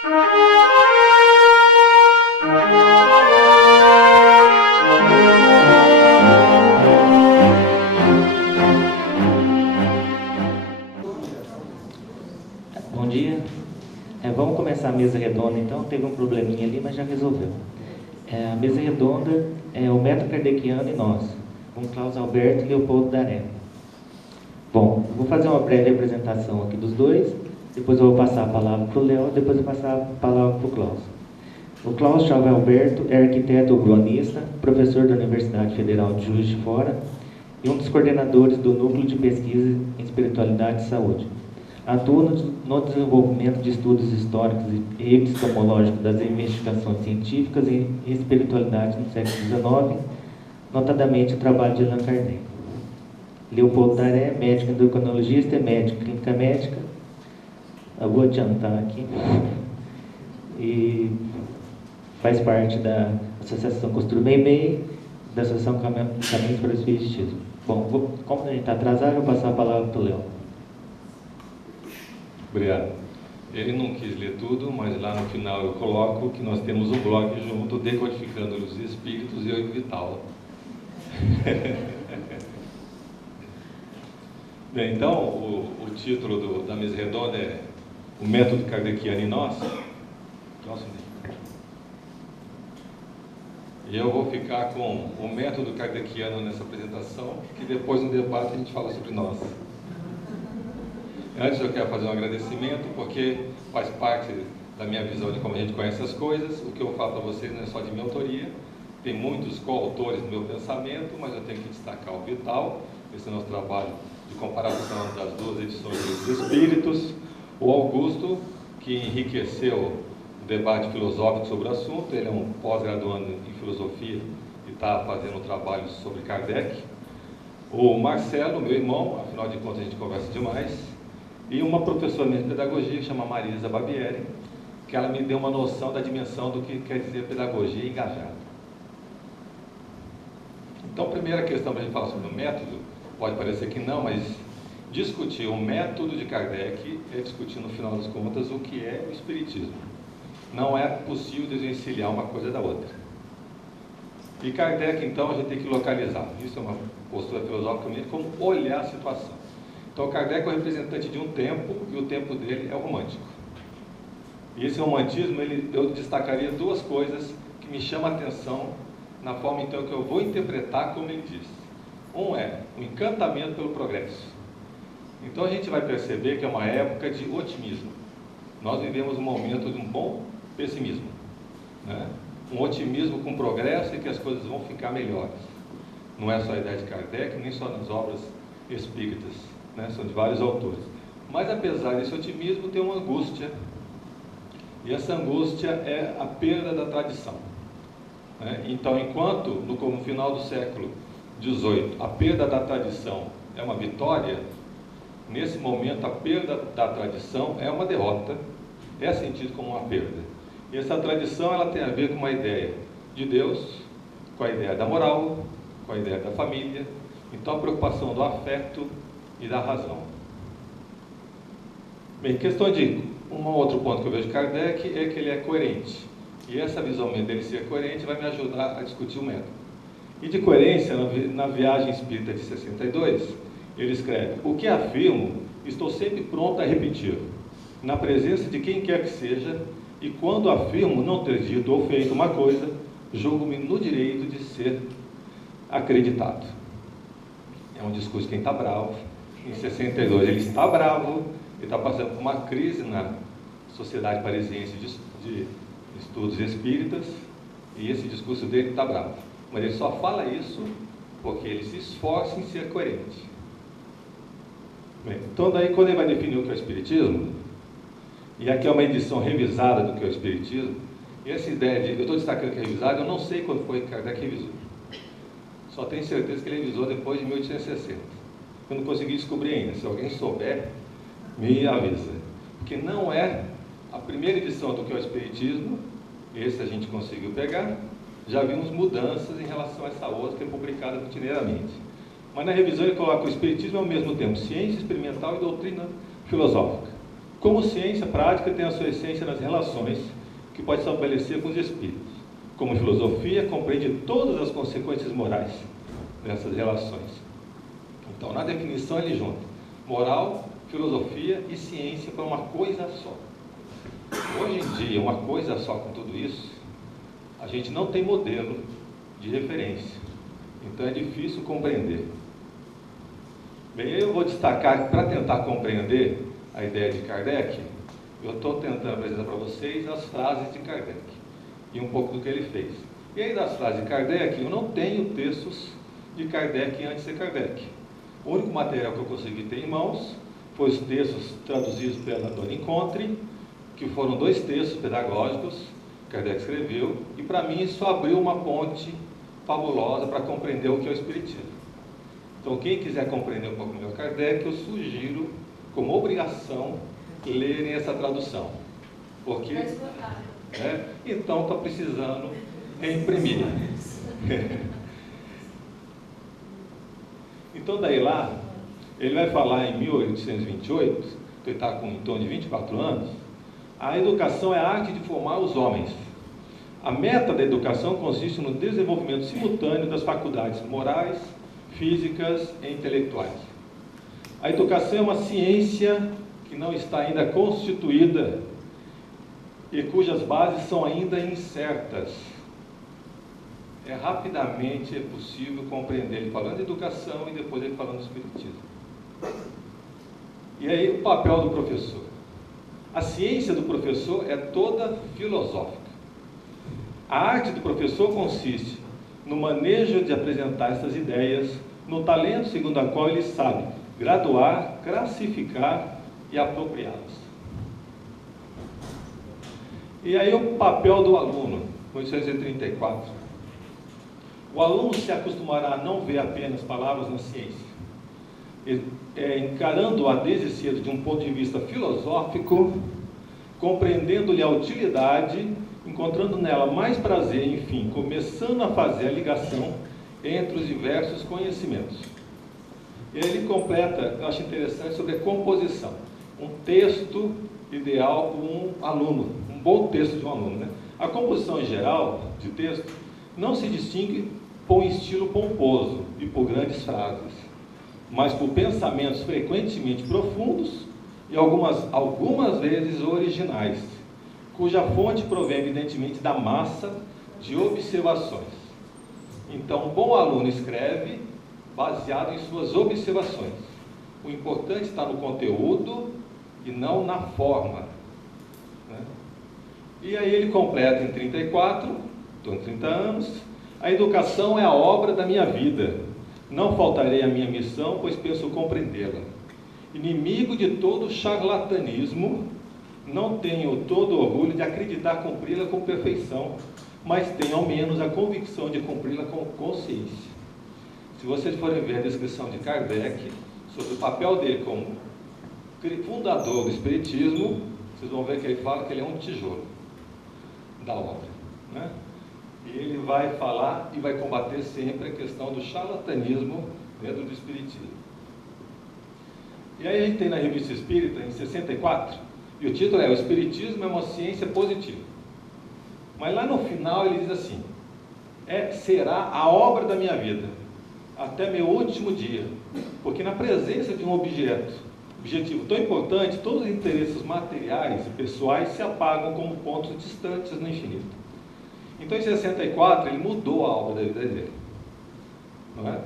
Bom dia. Vamos começar a mesa redonda, então. Teve um probleminha ali, mas já resolveu. A mesa redonda é o método kardeciano e nós, com Klaus Alberto e Leopoldo Daré. Bom, vou fazer uma breve apresentação aqui dos dois, depois eu vou passar a palavra para o Léo, depois eu vou passar a palavra para o Klaus. O Klaus Alberto é arquiteto urbanista, professor da Universidade Federal de Juiz de Fora e um dos coordenadores do Núcleo de Pesquisa em Espiritualidade e Saúde. Atua no desenvolvimento de estudos históricos e epistemológicos das investigações científicas em espiritualidade no século XIX, notadamente o trabalho de Allan Kardec. Leopoldo Daré, médico endocrinologista e médico clínica médica. Eu vou adiantar aqui. E faz parte da Associação Construir Bem, da Associação Caminhos para o Espiritismo. Bom, como a gente está atrasado, eu vou passar a palavra para o Léo. Obrigado. Ele não quis ler tudo, mas lá no final eu coloco que nós temos um blog junto, Decodificando os Espíritos e eu e Vital. Bem, então, o título da mesa redonda é O Método Kardeciano em Nós. E eu vou ficar com o método kardeciano nessa apresentação, que depois no debate a gente fala sobre nós. Antes eu quero fazer um agradecimento, porque faz parte da minha visão de como a gente conhece as coisas. O que eu falo para vocês não é só de minha autoria, tem muitos coautores no meu pensamento, mas eu tenho que destacar o Vital, esse é o nosso trabalho de comparação das duas edições dos Espíritos, o Augusto, que enriqueceu o debate filosófico sobre o assunto, ele é um pós-graduando em filosofia e está fazendo um trabalho sobre Kardec, o Marcelo, meu irmão, afinal de contas a gente conversa demais, e uma professora de pedagogia que chama Marisa Barbieri, que ela me deu uma noção da dimensão do que quer dizer pedagogia engajada. Então, a primeira questão para a gente falar sobre o método, pode parecer que não, mas discutir o método de Kardec é discutir, no final das contas, o que é o Espiritismo. Não é possível desvencilhar uma coisa da outra. E Kardec, então, a gente tem que localizar. Isso é uma postura filosófica mesmo, como olhar a situação. Então, Kardec é o representante de um tempo, e o tempo dele é o romântico. E esse romantismo, eu destacaria duas coisas que me chamam a atenção na forma, então, que eu vou interpretar como ele diz. Um é o encantamento pelo progresso. Então, a gente vai perceber que é uma época de otimismo. Nós vivemos um momento de um bom pessimismo, né? Um otimismo com progresso e que as coisas vão ficar melhores. Não é só a ideia de Kardec, nem só nas obras espíritas, né? São de vários autores. Mas, apesar desse otimismo, tem uma angústia. E essa angústia é a perda da tradição, né? Então, enquanto no final do século XVIII a perda da tradição é uma vitória, nesse momento a perda da tradição é uma derrota, é sentido como uma perda. E essa tradição, ela tem a ver com uma ideia de Deus, com a ideia da moral, com a ideia da família. Então, a preocupação do afeto e da razão. Bem, questão de um outro ponto que eu vejo de Kardec é que ele é coerente. E essa visão dele ser coerente vai me ajudar a discutir o método. E de coerência, na Viagem Espírita de 62, ele escreve: o que afirmo, estou sempre pronto a repetir, na presença de quem quer que seja, e quando afirmo não ter dito ou feito uma coisa, julgo-me no direito de ser acreditado. É um discurso de quem está bravo. Em 62 ele está bravo, ele está passando por uma crise na Sociedade Parisiense de Estudos Espíritas, e esse discurso dele está bravo. Mas ele só fala isso porque ele se esforça em ser coerente. Bem, então daí, quando ele vai definir o que é o Espiritismo, e aqui é uma edição revisada do que é o Espiritismo, e essa ideia de, eu estou destacando que é revisado, eu não sei quando foi que Kardec revisou. Só tenho certeza que ele revisou depois de 1860. Eu não consegui descobrir ainda. Se alguém souber, me avisa. Porque não é a primeira edição do que é o Espiritismo, esse a gente conseguiu pegar, já vimos mudanças em relação a essa outra que é publicada rotineiramente. Mas na revisão ele coloca o Espiritismo ao mesmo tempo ciência experimental e doutrina filosófica. Como ciência prática, tem a sua essência nas relações que pode se estabelecer com os espíritos. Como filosofia, compreende todas as consequências morais dessas relações. Então, na definição, ele junta moral, filosofia e ciência para uma coisa só. Hoje em dia, uma coisa só com tudo isso, a gente não tem modelo de referência. Então, é difícil compreender. Bem, eu vou destacar, para tentar compreender a ideia de Kardec, eu estou tentando apresentar para vocês as frases de Kardec e um pouco do que ele fez. E aí, das frases de Kardec, eu não tenho textos de Kardec antes de ser Kardec. O único material que eu consegui ter em mãos foi os textos traduzidos pela Dona Encontre, que foram 2 textos pedagógicos que Kardec escreveu, e para mim isso abriu uma ponte fabulosa para compreender o que é o Espiritismo. Então, quem quiser compreender um pouco melhor Kardec, eu sugiro, como obrigação, lerem essa tradução. Porque, então, está precisando reimprimir. Então, daí lá, ele vai falar em 1828, que ele está com em torno de 24 anos, a educação é a arte de formar os homens. A meta da educação consiste no desenvolvimento simultâneo das faculdades morais, físicas e intelectuais. A educação é uma ciência que não está ainda constituída e cujas bases são ainda incertas. Rapidamente é possível compreender ele falando de educação e depois ele falando do Espiritismo. E aí o papel do professor. A ciência do professor é toda filosófica. A arte do professor consiste no manejo de apresentar essas ideias, no talento segundo a qual ele sabe graduar, classificar e apropriá-las. E aí o papel do aluno, 1834. O aluno se acostumará a não ver apenas palavras na ciência, encarando-a desde cedo de um ponto de vista filosófico, compreendendo-lhe a utilidade, encontrando nela mais prazer, enfim, começando a fazer a ligação entre os diversos conhecimentos. E ele completa, eu acho interessante, sobre a composição. Um texto ideal para um aluno, um bom texto de um aluno, né? A composição em geral de texto não se distingue por um estilo pomposo e por grandes frases, mas por pensamentos frequentemente profundos e algumas vezes originais, cuja fonte provém evidentemente da massa de observações. Então, um bom aluno escreve baseado em suas observações. O importante está no conteúdo e não na forma, né? E aí ele completa em 34, estou em 30 anos, a educação é a obra da minha vida. Não faltarei à minha missão, pois penso compreendê-la. Inimigo de todo charlatanismo, não tenho todo orgulho de acreditar cumpri-la com perfeição, mas tenho ao menos a convicção de cumpri-la com consciência. Se vocês forem ver a descrição de Kardec sobre o papel dele como fundador do Espiritismo, vocês vão ver que ele fala que ele é um tijolo da obra, né? E ele vai falar e vai combater sempre a questão do charlatanismo dentro do Espiritismo. E aí a gente tem na Revista Espírita, em 64, e o título é: O Espiritismo é uma ciência positiva. Mas lá no final ele diz assim: será a obra da minha vida, até meu último dia, porque na presença de um objetivo tão importante, todos os interesses materiais e pessoais se apagam como pontos distantes no infinito. Então, em 64, ele mudou a obra da vida dele. Não é?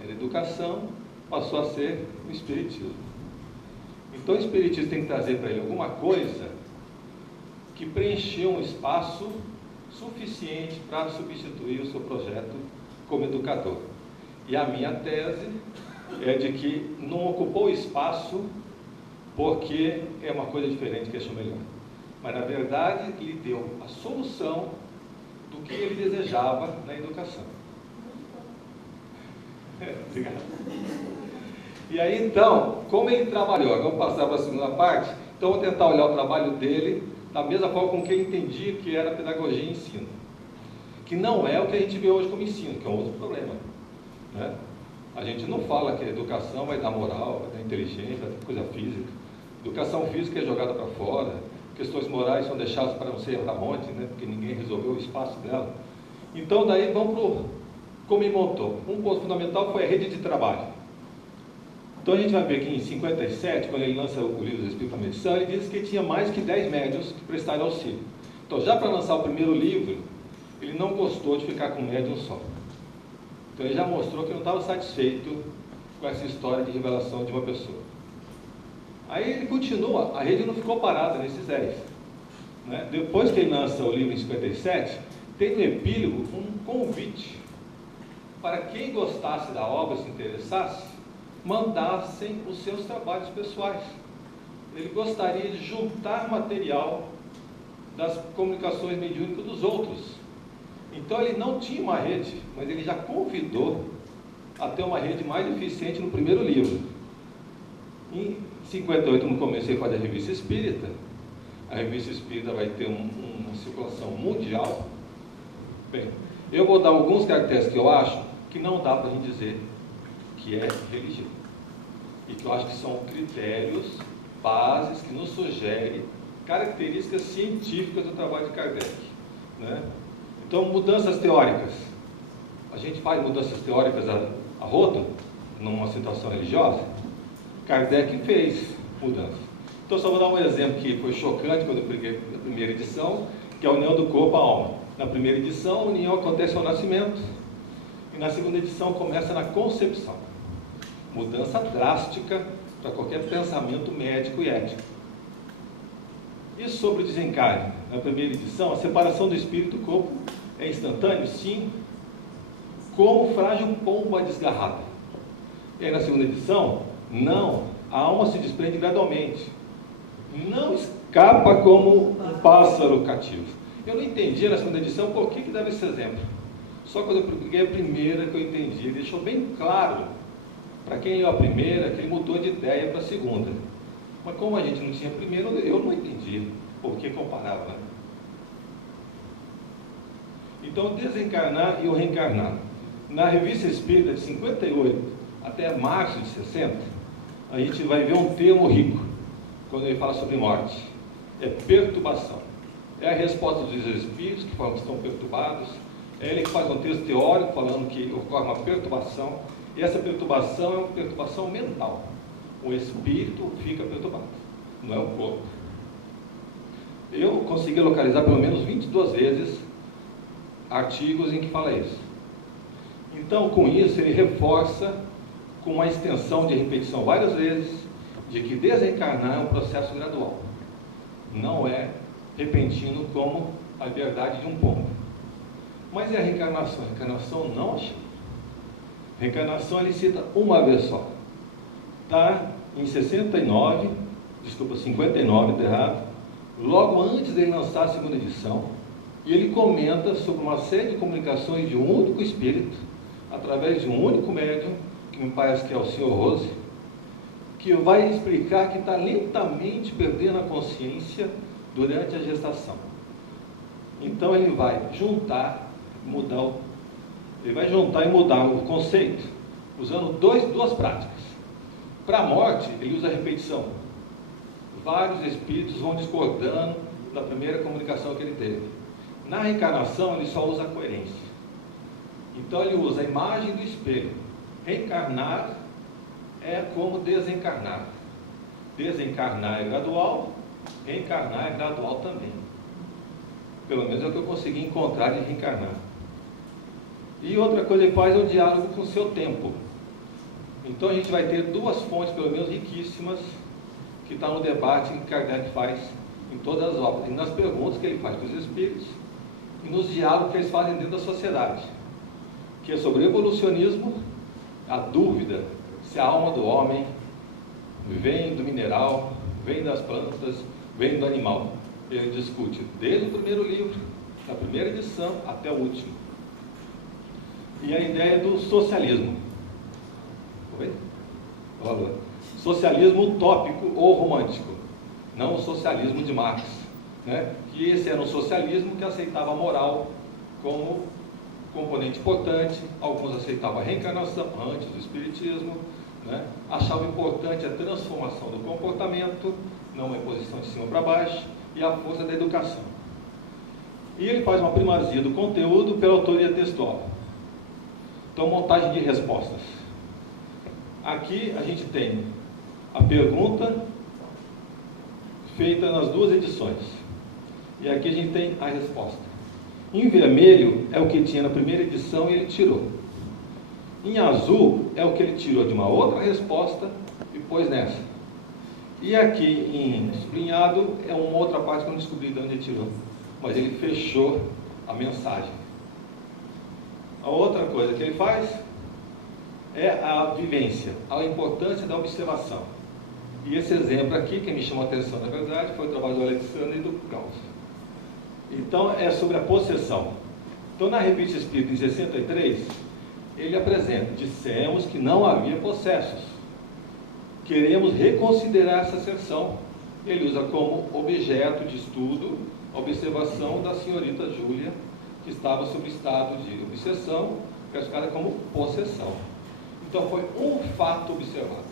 Era educação, passou a ser o Espiritismo. Então, o Espiritismo tem que trazer para ele alguma coisa que preencheu um espaço suficiente para substituir o seu projeto como educador. E a minha tese é de que não ocupou espaço porque é uma coisa diferente que achou melhor. Mas, na verdade, lhe deu a solução do que ele desejava na educação. Obrigado. E aí, então, como ele trabalhou? Agora vamos passar para a segunda parte. Então, vou tentar olhar o trabalho dele da mesma forma com que ele entendia que era pedagogia e ensino. Que não é o que a gente vê hoje como ensino, que é um outro problema, né? A gente não fala que a educação vai dar moral, vai dar inteligência, vai dar coisa física. Educação física é jogada para fora, questões morais são deixadas para não sei para onde, né? Porque ninguém resolveu o espaço dela. Então, daí vamos para como ele montou. Um ponto fundamental foi a rede de trabalho. Então, a gente vai ver que em 57, quando ele lança o livro do Espírito da Medição, ele diz que tinha mais que 10 médiuns que prestaram auxílio. Então, já para lançar o primeiro livro, ele não gostou de ficar com um médium só. Então, ele já mostrou que não estava satisfeito com essa história de revelação de uma pessoa. Aí ele continua, a rede não ficou parada nesses 10. Né? Depois que ele lança o livro em 57, tem no epílogo um convite para quem gostasse da obra, se interessasse, mandassem os seus trabalhos pessoais. Ele gostaria de juntar material das comunicações mediúnicas dos outros. Então ele não tinha uma rede, mas ele já convidou a ter uma rede mais eficiente no primeiro livro. Em 58, no começo, ele faz a Revista Espírita. A Revista Espírita vai ter uma circulação mundial. Bem, eu vou dar alguns caracteres que eu acho que não dá para a gente dizer que é religião. E que eu acho que são critérios, bases, que nos sugerem características científicas do trabalho de Kardec. Né? Então, mudanças teóricas. A gente faz mudanças teóricas a rodo, numa situação religiosa. Kardec fez mudanças. Então, só vou dar um exemplo que foi chocante quando eu peguei a primeira edição, que é a união do corpo à alma. Na primeira edição, a união acontece ao nascimento, e na segunda edição começa na concepção. Mudança drástica para qualquer pensamento médico e ético. E sobre o desencarne? Na primeira edição, a separação do espírito do corpo é instantâneo? Sim. Como frágil pomba desgarrada. E aí na segunda edição, não. A alma se desprende gradualmente. Não escapa como um pássaro cativo. Eu não entendi na segunda edição por que dava esse exemplo. Só quando eu peguei a primeira que eu entendi. Ele deixou bem claro, para quem leu a primeira, que ele mudou de ideia para a segunda. Mas como a gente não tinha a primeira, eu não entendi por que comparava. Então, o desencarnar e o reencarnar. Na Revista Espírita de 58 até março de 60, a gente vai ver um termo rico, quando ele fala sobre morte. É perturbação. É a resposta dos espíritos que falam que estão perturbados. É ele que faz um texto teórico falando que ocorre uma perturbação. E essa perturbação é uma perturbação mental. O espírito fica perturbado, não é o corpo. Eu consegui localizar pelo menos 22 vezes artigos em que fala isso. Então, com isso, ele reforça com uma extensão de repetição várias vezes, de que desencarnar é um processo gradual. Não é repentino como a verdade de um pombo. Mas e a reencarnação? A reencarnação não achei. Reencarnação ele cita uma vez só. Está em 59, 59, está errado, logo antes de ele lançar a segunda edição, e ele comenta sobre uma série de comunicações de um único espírito, através de um único médium, que me parece que é o Sr. Rose, que vai explicar que está lentamente perdendo a consciência durante a gestação. Então ele vai juntar e mudar o conceito, usando duas práticas. Para a morte, ele usa a repetição. Vários espíritos vão discordando da primeira comunicação que ele teve. Na reencarnação, ele só usa a coerência. Então ele usa a imagem do espelho. Reencarnar é como desencarnar. Desencarnar é gradual, reencarnar é gradual também. Pelo menos é o que eu consegui encontrar de reencarnar. E outra coisa que faz é o diálogo com o seu tempo. Então a gente vai ter duas fontes, pelo menos riquíssimas, que estão no debate que Kardec faz em todas as obras, e nas perguntas que ele faz para os espíritos, e nos diálogos que eles fazem dentro da sociedade, que é sobre o evolucionismo, a dúvida se a alma do homem vem do mineral, vem das plantas, vem do animal. Ele discute desde o primeiro livro, da primeira edição, até o último. E a ideia do socialismo. Oi? Olha, socialismo utópico ou romântico, não o socialismo de Marx, né? Que esse era um socialismo que aceitava a moral como componente importante. Alguns aceitavam a reencarnação antes do espiritismo, né? Achava importante a transformação do comportamento, não uma imposição de cima para baixo, e a força da educação. E ele faz uma primazia do conteúdo pela autoria textual. Então, montagem de respostas. Aqui a gente tem a pergunta feita nas duas edições. E aqui a gente tem a resposta. Em vermelho é o que tinha na primeira edição e ele tirou. Em azul é o que ele tirou de uma outra resposta e pôs nessa. E aqui em sublinhado é uma outra parte que eu não descobri de onde ele tirou. Mas ele fechou a mensagem. A outra coisa que ele faz é a vivência, a importância da observação. E esse exemplo aqui, que me chamou a atenção, na verdade, foi o trabalho do Alexandre e do Klaus. Então, é sobre a possessão. Então, na Revista Espírita, em 63, ele apresenta: dissemos que não havia possessos. Queremos reconsiderar essa asserção. Ele usa como objeto de estudo a observação da senhorita Júlia, que estava sob estado de obsessão, classificada como possessão. Então, foi um fato observado,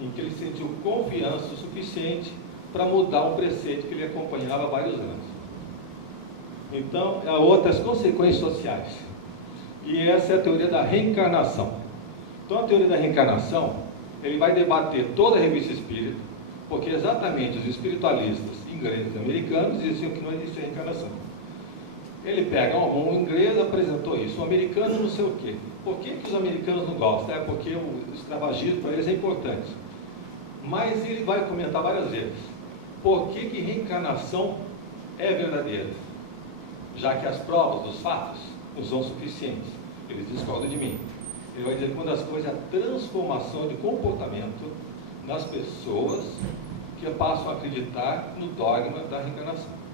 em que ele sentiu confiança o suficiente para mudar um preceito que ele acompanhava há vários anos. Então, há outras consequências sociais. E essa é a teoria da reencarnação. Então, a teoria da reencarnação, ele vai debater toda a Revista Espírita, porque exatamente os espiritualistas ingleses e americanos diziam que não existe reencarnação. Ele pega um inglês, apresentou isso, um americano não sei o quê. Por que os americanos não gostam? É porque o escravagismo para eles é importante. Mas ele vai comentar várias vezes. Por que reencarnação é verdadeira? Já que as provas dos fatos não são suficientes. Eles discordam de mim. Ele vai dizer que uma das coisas é a transformação de comportamento nas pessoas que passam a acreditar no dogma da reencarnação.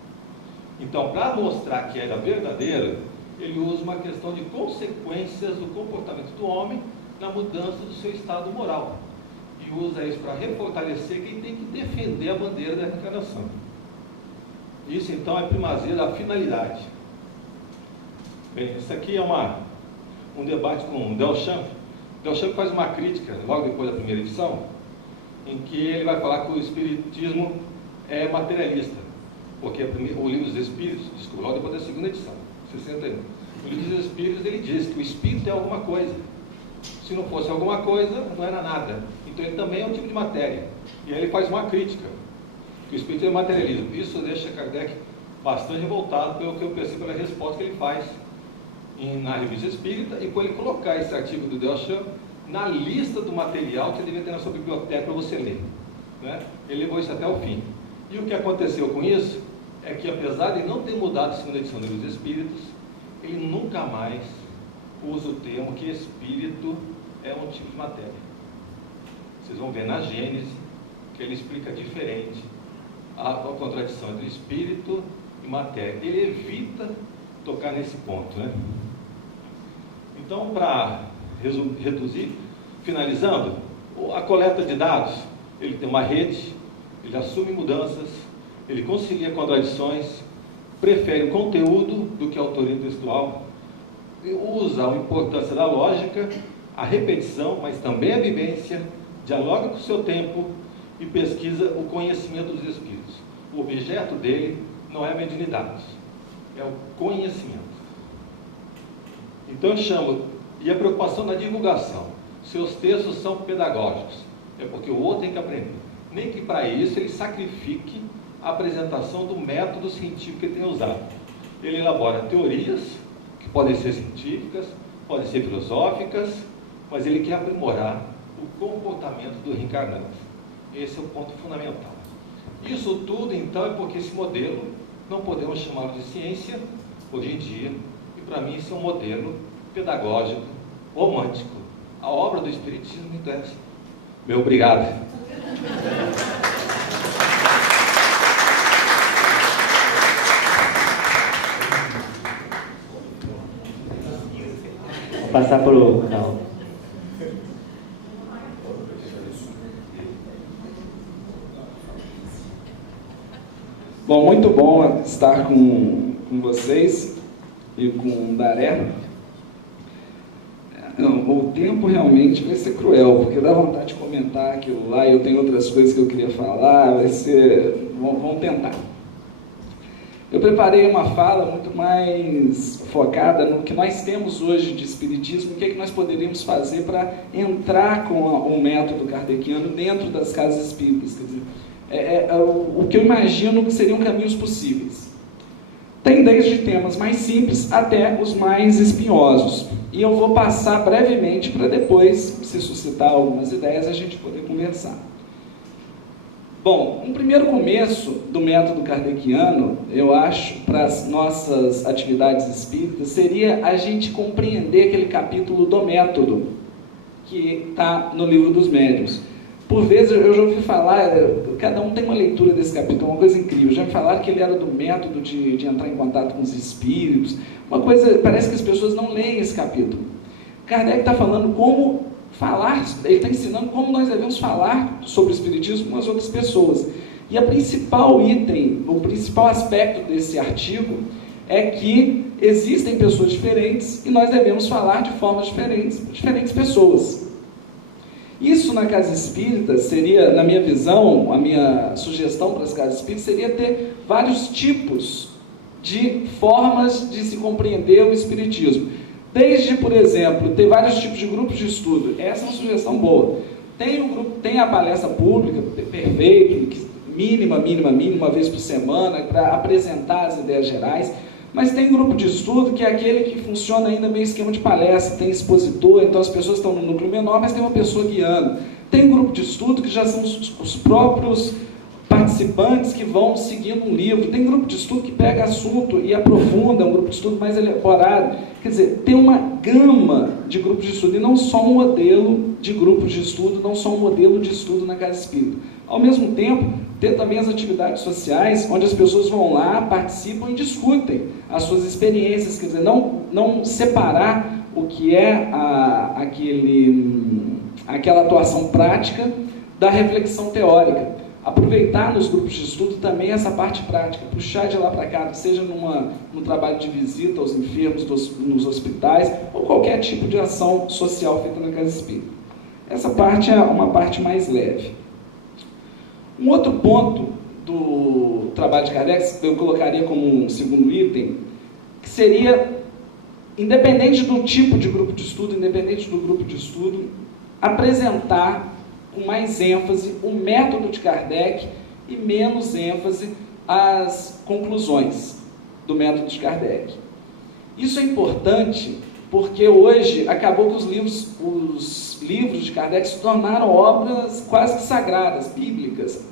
Então, para mostrar que era verdadeiro, ele usa uma questão de consequências do comportamento do homem na mudança do seu estado moral. E usa isso para refortalecer quem tem que defender a bandeira da reencarnação. Isso, então, é primazia da finalidade. Bem, isso aqui é um debate com o Delchamp. Delchamp faz uma crítica, logo depois da primeira edição, em que ele vai falar que o Espiritismo é materialista. Porque o Livro dos Espíritos, desculpa, logo depois da segunda edição, 61. O Livro dos Espíritos, ele diz que o Espírito é alguma coisa. Se não fosse alguma coisa, não era nada. Então ele também é um tipo de matéria. E aí ele faz uma crítica, que o Espírito é materialismo. Isso deixa Kardec bastante revoltado pelo que eu percebo pela resposta que ele faz na Revista Espírita, e por ele colocar esse artigo do Delchamp na lista do material que você devia ter na sua biblioteca para você ler, né? Ele levou isso até o fim. E o que aconteceu com isso é que, apesar de não ter mudado a segunda edição do Livro dos Espíritos, ele nunca mais usa o termo que espírito é um tipo de matéria. Vocês vão ver na Gênese que ele explica diferente a contradição entre espírito e matéria. Ele evita tocar nesse ponto, né? Então, para reduzir, finalizando, a coleta de dados, ele tem uma rede, ele assume mudanças, ele concilia contradições, prefere o conteúdo do que a autoria textual, usa a importância da lógica, a repetição, mas também a vivência, dialoga com o seu tempo e pesquisa o conhecimento dos espíritos. O objeto dele não é a mediunidade, é o conhecimento. Então eu chamo, e a preocupação na divulgação. Seus textos são pedagógicos, é porque o outro tem que aprender. Nem que para isso ele sacrifique a apresentação do método científico que ele tem usado. Ele elabora teorias, que podem ser científicas, podem ser filosóficas, mas ele quer aprimorar o comportamento do reencarnante. Esse é o ponto fundamental. Isso tudo, então, é porque esse modelo, não podemos chamá-lo de ciência, hoje em dia, e para mim isso é um modelo pedagógico, romântico. A obra do Espiritismo me interessa. Meu obrigado. Vou passar para o Raul. Bom, muito bom estar com vocês e com o Daré. Não, o tempo realmente vai ser cruel, porque dá vontade de comentar aquilo lá, e eu tenho outras coisas que eu queria falar, vai ser... Vamos tentar. Eu preparei uma fala muito mais focada no que nós temos hoje de espiritismo, o que é que nós poderíamos fazer para entrar com o método kardeciano dentro das casas espíritas. Quer dizer, o que eu imagino que seriam caminhos possíveis. Tem desde temas mais simples até os mais espinhosos. E eu vou passar brevemente para depois, se suscitar algumas ideias, a gente poder conversar. Bom, um primeiro começo do método kardeciano, eu acho, para as nossas atividades espíritas, seria a gente compreender aquele capítulo do método, que está no Livro dos Médiuns. Por vezes eu já ouvi falar, cada um tem uma leitura desse capítulo, uma coisa incrível. Já me falaram que ele era do método de entrar em contato com os espíritos. Uma coisa, parece que as pessoas não leem esse capítulo. Kardec está falando como falar, ele está ensinando como nós devemos falar sobre o espiritismo com as outras pessoas. E a principal item, o principal aspecto desse artigo é que existem pessoas diferentes e nós devemos falar de formas diferentes com diferentes pessoas. Isso na casa espírita seria, na minha visão, a minha sugestão para as casas espíritas seria ter vários tipos de formas de se compreender o espiritismo. Desde, por exemplo, ter vários tipos de grupos de estudo. Essa é uma sugestão boa. Tem a palestra pública, perfeito, mínima, uma vez por semana, para apresentar as ideias gerais. Mas tem grupo de estudo que é aquele que funciona ainda meio esquema de palestra, tem expositor, então as pessoas estão no núcleo menor, mas tem uma pessoa guiando. Tem grupo de estudo que já são os próprios participantes que vão seguindo um livro. Tem grupo de estudo que pega assunto e aprofunda, um grupo de estudo mais elaborado. Quer dizer, tem uma gama de grupos de estudo, e não só um modelo de grupos de estudo, não só um modelo de estudo na casa espírita. Ao mesmo tempo, ter também as atividades sociais, onde as pessoas vão lá, participam e discutem as suas experiências. Quer dizer, não separar o que é aquela atuação prática da reflexão teórica. Aproveitar nos grupos de estudo também essa parte prática, puxar de lá para cá, seja no trabalho de visita aos enfermos nos hospitais, ou qualquer tipo de ação social feita na casa espírita. Essa parte é uma parte mais leve. Um outro ponto do trabalho de Kardec, eu colocaria como um segundo item, que seria, independente do tipo de grupo de estudo, independente do grupo de estudo, apresentar com mais ênfase o método de Kardec e menos ênfase às conclusões do método de Kardec. Isso é importante porque hoje acabou que os livros de Kardec se tornaram obras quase que sagradas, bíblicas.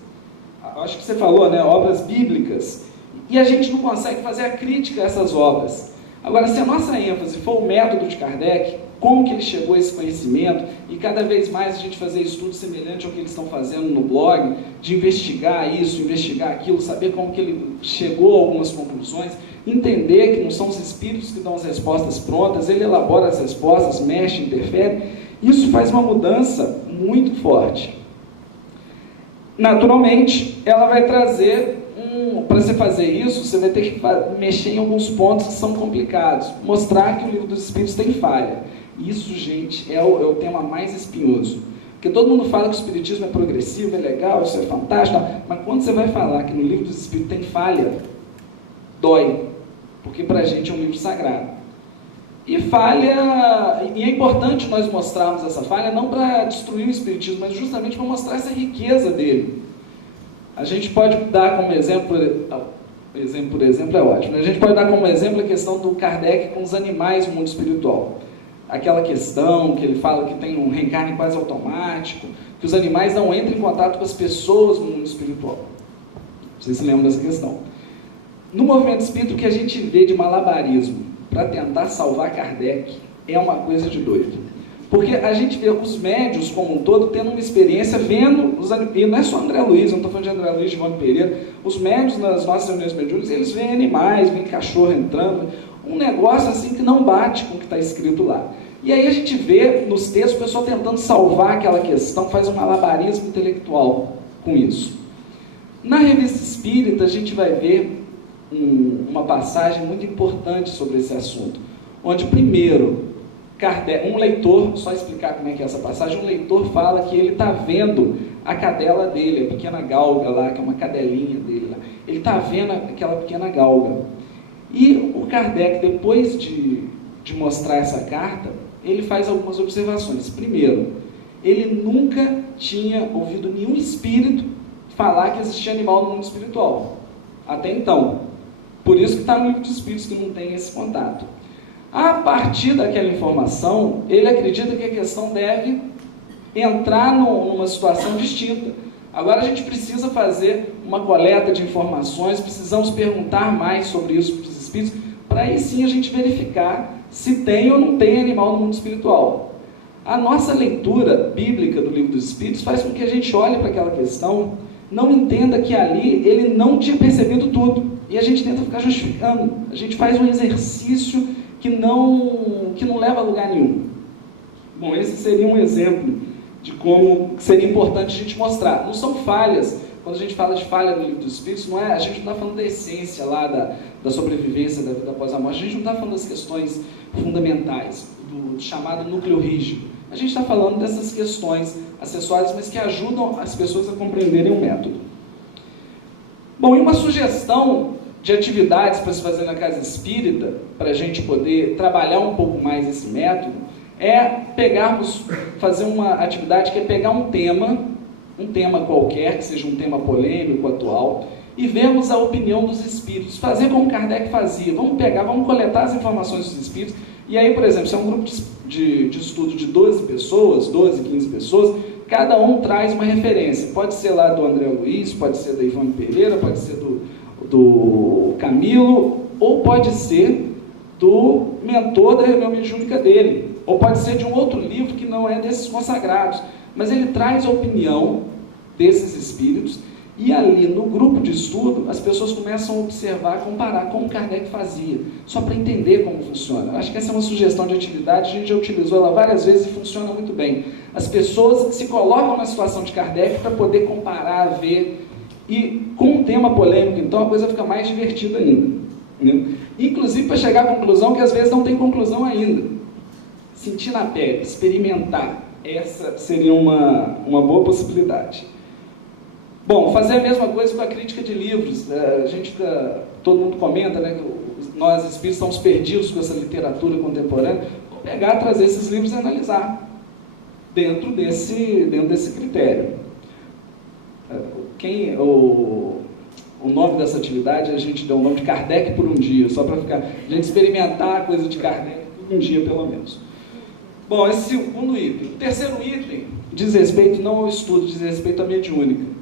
Acho que você falou, né? Obras bíblicas. E a gente não consegue fazer a crítica a essas obras. Agora, se a nossa ênfase for o método de Kardec, como que ele chegou a esse conhecimento, e cada vez mais a gente fazer estudos semelhantes ao que eles estão fazendo no blog, de investigar isso, investigar aquilo, saber como que ele chegou a algumas conclusões, entender que não são os espíritos que dão as respostas prontas, ele elabora as respostas, mexe, interfere, isso faz uma mudança muito forte. Naturalmente, ela vai trazer para você fazer isso, você vai ter que mexer em alguns pontos que são complicados, mostrar que o Livro dos Espíritos tem falha. Isso, gente, é o tema mais espinhoso. Porque todo mundo fala que o Espiritismo é progressivo, é legal, isso é fantástico, mas quando você vai falar que no Livro dos Espíritos tem falha, dói. Porque para a gente é um livro sagrado. E falha, e é importante nós mostrarmos essa falha, não para destruir o Espiritismo, mas justamente para mostrar essa riqueza dele. A gente pode dar como exemplo, por exemplo é ótimo, a gente pode dar como exemplo a questão do Kardec com os animais no mundo espiritual. Aquela questão que ele fala que tem um reencarne quase automático, que os animais não entram em contato com as pessoas no mundo espiritual. Vocês se lembram dessa questão? No movimento espírita, o que a gente vê de malabarismo para tentar salvar Kardec é uma coisa de doido. Porque a gente vê os médios como um todo tendo uma experiência vendo os animais, e não é só André Luiz, não estou falando de André Luiz, de Ivone Pereira, os médios nas nossas reuniões mediúnicas, eles veem animais, veem cachorro entrando, um negócio assim que não bate com o que está escrito lá. E aí a gente vê nos textos o pessoal tentando salvar aquela questão, faz um malabarismo intelectual com isso. Na Revista Espírita a gente vai ver uma passagem muito importante sobre esse assunto, onde primeiro Kardec, um leitor, só explicar como é que é essa passagem, um leitor fala que ele está vendo a cadela dele, a pequena galga lá, que é uma cadelinha dele lá. Ele está vendo aquela pequena galga. E o Kardec, depois de mostrar essa carta, ele faz algumas observações. Primeiro, ele nunca tinha ouvido nenhum espírito falar que existia animal no mundo espiritual. Até então. Por isso que está no livro dos espíritos que não tem esse contato. A partir daquela informação, ele acredita que a questão deve entrar numa situação distinta. Agora a gente precisa fazer uma coleta de informações, precisamos perguntar mais sobre isso para os espíritos, para aí sim a gente verificar se tem ou não tem animal no mundo espiritual. A nossa leitura bíblica do livro dos espíritos faz com que a gente olhe para aquela questão, não entenda que ali ele não tinha percebido tudo, e a gente tenta ficar justificando, a gente faz um exercício que não leva a lugar nenhum. Bom, esse seria um exemplo de como seria importante a gente mostrar. Não são falhas, quando a gente fala de falha no livro dos espíritos, a gente não está falando da essência lá, da sobrevivência da vida após a morte, a gente não está falando das questões fundamentais, do chamado núcleo rígido. A gente está falando dessas questões acessórias, mas que ajudam as pessoas a compreenderem o método. Bom, e uma sugestão de atividades para se fazer na casa espírita, para a gente poder trabalhar um pouco mais esse método, é fazer uma atividade que é pegar um tema qualquer, que seja um tema polêmico, atual, e vermos a opinião dos espíritos, fazer como Kardec fazia, vamos coletar as informações dos espíritos, e aí, por exemplo, se é um grupo de estudo de 12 pessoas, 12, 15 pessoas, cada um traz uma referência, pode ser lá do André Luiz, pode ser da Ivone Pereira, pode ser do Camilo, ou pode ser do mentor da reunião mediúnica dele, ou pode ser de um outro livro que não é desses consagrados, mas ele traz a opinião desses espíritos, e ali no grupo de estudo as pessoas começam a observar, comparar como Kardec fazia, só para entender como funciona. Eu acho que essa é uma sugestão de atividade, a gente já utilizou ela várias vezes e funciona muito bem. As pessoas se colocam na situação de Kardec para poder comparar, ver, e com um tema polêmico, então a coisa fica mais divertida ainda. Né? Inclusive para chegar à conclusão que às vezes não tem conclusão ainda. Sentir na pele, experimentar, essa seria uma boa possibilidade. Bom, fazer a mesma coisa com a crítica de livros. Todo mundo comenta, né, que nós espíritos estamos perdidos com essa literatura contemporânea. Vou pegar, trazer esses livros e analisar dentro desse critério. O nome dessa atividade, a gente deu o nome de Kardec por um dia, só para a gente experimentar a coisa de Kardec por um dia, pelo menos. Bom, esse segundo item. O terceiro item diz respeito não ao estudo, diz respeito à mediúnica.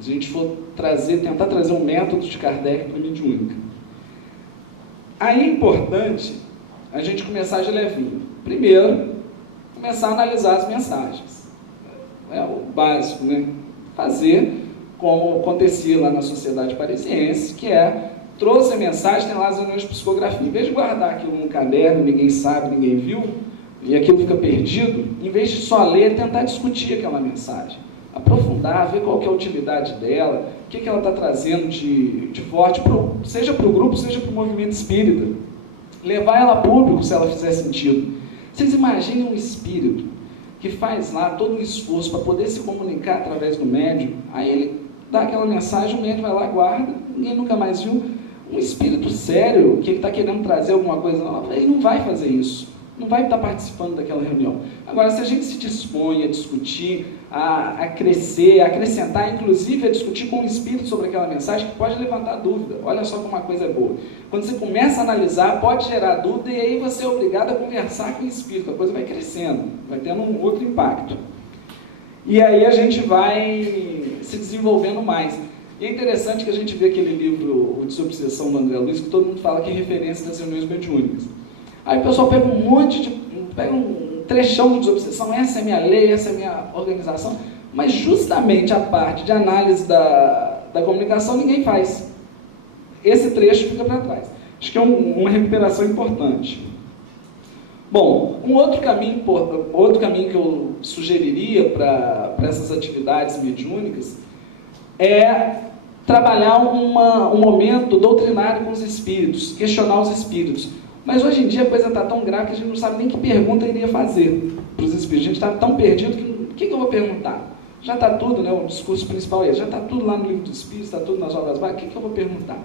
Se a gente for tentar trazer um método de Kardec para a mediúnica. Aí é importante a gente começar de levinho. Primeiro, começar a analisar as mensagens. É o básico, né? Fazer como acontecia lá na Sociedade Parisiense, que trouxe a mensagem, tem lá as reuniões de psicografia. Em vez de guardar aquilo num caderno, ninguém sabe, ninguém viu, e aquilo fica perdido, em vez de só ler, tentar discutir aquela mensagem. Aprofundar, ver qual que é a utilidade dela, o que ela está trazendo de forte, seja para o grupo, seja para o movimento espírita. Levar ela a público, se ela fizer sentido. Vocês imaginem um espírito que faz lá todo o esforço para poder se comunicar através do médium, aí ele dá aquela mensagem, o médium vai lá, guarda, ninguém nunca mais viu. Um espírito sério, que ele está querendo trazer alguma coisa nova, ele não vai fazer isso. Não vai estar participando daquela reunião. Agora, se a gente se dispõe a discutir, a crescer, a acrescentar, inclusive a discutir com o espírito sobre aquela mensagem, que pode levantar dúvida. Olha só como uma coisa é boa. Quando você começa a analisar, pode gerar dúvida e aí você é obrigado a conversar com o espírito. A coisa vai crescendo, vai tendo um outro impacto. E aí a gente vai se desenvolvendo mais. E é interessante que a gente vê aquele livro, O Desobsessão, do André Luiz, que todo mundo fala que é referência das reuniões mediúnicas. Aí o pessoal pega pega um trechão de desobsessão, essa é a minha lei, essa é a minha organização, mas justamente a parte de análise da comunicação ninguém faz. Esse trecho fica para trás. Acho que é uma recuperação importante. Bom, um outro caminho que eu sugeriria para essas atividades mediúnicas é trabalhar um momento doutrinário com os espíritos, questionar os espíritos. Mas hoje em dia a coisa está tão grave que a gente não sabe nem que pergunta iria fazer para os espíritos. A gente está tão perdido que o que eu vou perguntar? Já está tudo, né, o discurso principal é esse, já está tudo lá no livro dos espíritos, está tudo nas obras básicas, o que eu vou perguntar?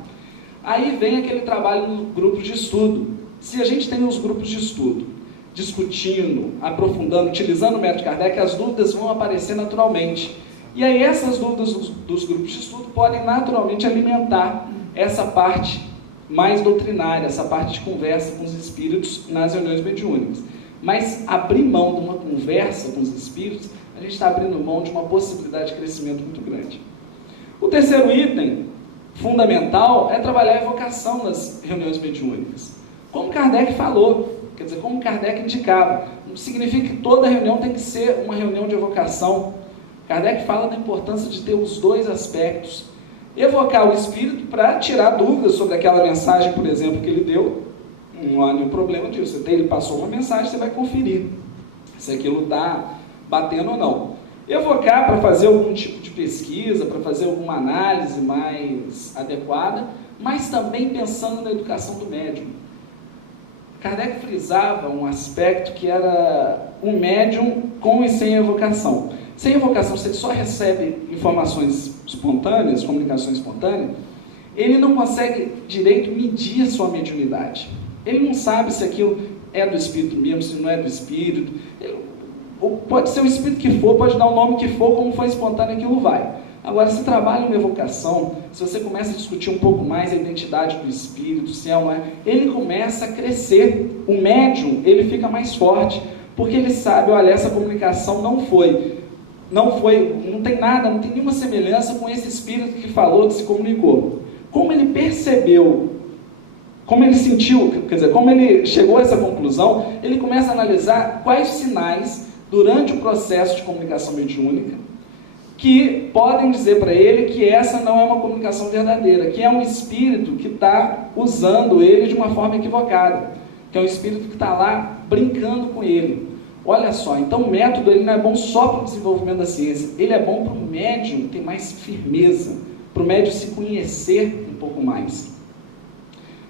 Aí vem aquele trabalho no grupo de estudo. Se a gente tem os grupos de estudo, discutindo, aprofundando, utilizando o método Kardec, as dúvidas vão aparecer naturalmente. E aí essas dúvidas dos grupos de estudo podem naturalmente alimentar essa parte mais doutrinária, essa parte de conversa com os espíritos nas reuniões mediúnicas. Mas abrir mão de uma conversa com os espíritos, a gente está abrindo mão de uma possibilidade de crescimento muito grande. O terceiro item fundamental é trabalhar a evocação nas reuniões mediúnicas. Como Kardec falou, quer dizer, como Kardec indicava, não significa que toda reunião tem que ser uma reunião de evocação. Kardec fala da importância de ter os dois aspectos. Evocar o espírito para tirar dúvidas sobre aquela mensagem, por exemplo, que ele deu. Não há nenhum problema disso. Ele passou uma mensagem, você vai conferir se aquilo está batendo ou não. Evocar para fazer algum tipo de pesquisa, para fazer alguma análise mais adequada, mas também pensando na educação do médium. Kardec frisava um aspecto que era o médium com e sem evocação. Sem evocação, se ele só recebe informações espontâneas, comunicação espontânea, ele não consegue direito medir a sua mediunidade. Ele não sabe se aquilo é do espírito mesmo, se não é do espírito. Pode ser o espírito que for, pode dar o nome que for, como foi espontâneo, aquilo vai. Agora, se trabalha uma evocação, se você começa a discutir um pouco mais a identidade do espírito, se é ou não é, ele começa a crescer. O médium, ele fica mais forte, porque ele sabe, olha, essa comunicação não tem nada, não tem nenhuma semelhança com esse espírito que falou, que se comunicou. Como ele percebeu, como ele sentiu, quer dizer, como ele chegou a essa conclusão, ele começa a analisar quais sinais, durante o processo de comunicação mediúnica, que podem dizer para ele que essa não é uma comunicação verdadeira, que é um espírito que está usando ele de uma forma equivocada, que é um espírito que está lá brincando com ele. Olha só, então o método ele não é bom só para o desenvolvimento da ciência, ele é bom para o médium ter mais firmeza, para o médium se conhecer um pouco mais.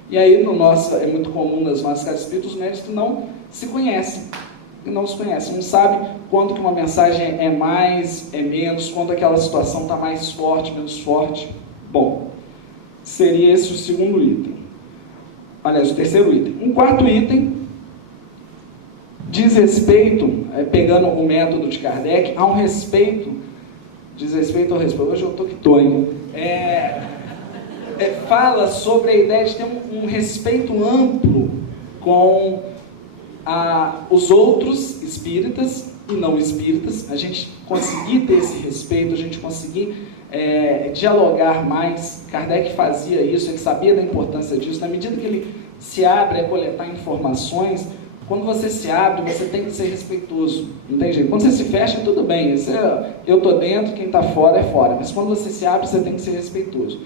E aí, é muito comum nas nossas casas espíritas, os médios que não se conhecem, não sabem quando que uma mensagem é mais, é menos, quando aquela situação está mais forte, menos forte. Bom, seria esse o segundo item. Aliás, o terceiro item. Um quarto item diz respeito, pegando o método de Kardec, há um respeito, diz respeito ao respeito. Hoje eu estou que estou, hein? Fala sobre a ideia de ter um respeito amplo com os outros espíritas e não espíritas, a gente conseguir ter esse respeito, a gente conseguir dialogar mais. Kardec fazia isso, ele sabia da importância disso. Na medida que ele se abre a coletar informações, quando você se abre, você tem que ser respeitoso, não tem jeito. Quando você se fecha, tudo bem, eu estou dentro, quem está fora é fora, mas quando você se abre, você tem que ser respeitoso.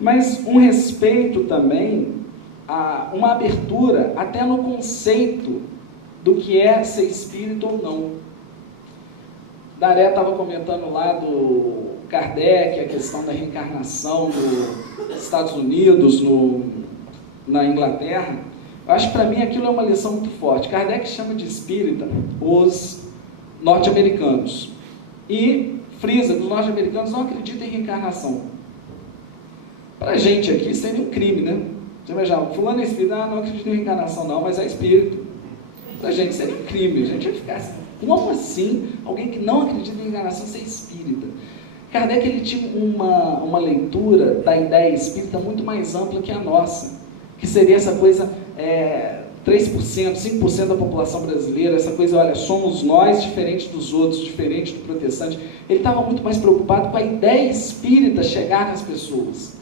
Mas um respeito também, uma abertura até no conceito do que é ser espírito ou não. Daré estava comentando lá do Kardec, a questão da reencarnação nos Estados Unidos, na Inglaterra. Eu acho que para mim aquilo é uma lição muito forte. Kardec chama de espírita os norte-americanos e frisa que os norte-americanos não acreditam em reencarnação. Para a gente aqui seria um crime, né? Você imagina, fulano é espírita, não acredita em reencarnação não, mas é espírito. Para a gente seria um crime, a gente ia ficar assim, como assim alguém que não acredita em reencarnação ser espírita? Kardec ele tinha uma leitura da ideia espírita muito mais ampla que a nossa, que seria essa coisa, 3%, 5% da população brasileira, essa coisa, olha, somos nós diferentes dos outros, diferente do protestante. Ele estava muito mais preocupado com a ideia espírita chegar nas pessoas.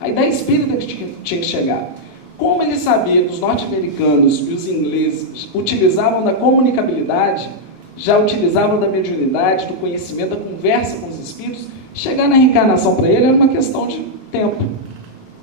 A ideia espírita que tinha que chegar. Como ele sabia que os norte-americanos e os ingleses utilizavam da comunicabilidade, já utilizavam da mediunidade, do conhecimento, da conversa com os espíritos, chegar na reencarnação para ele era uma questão de tempo.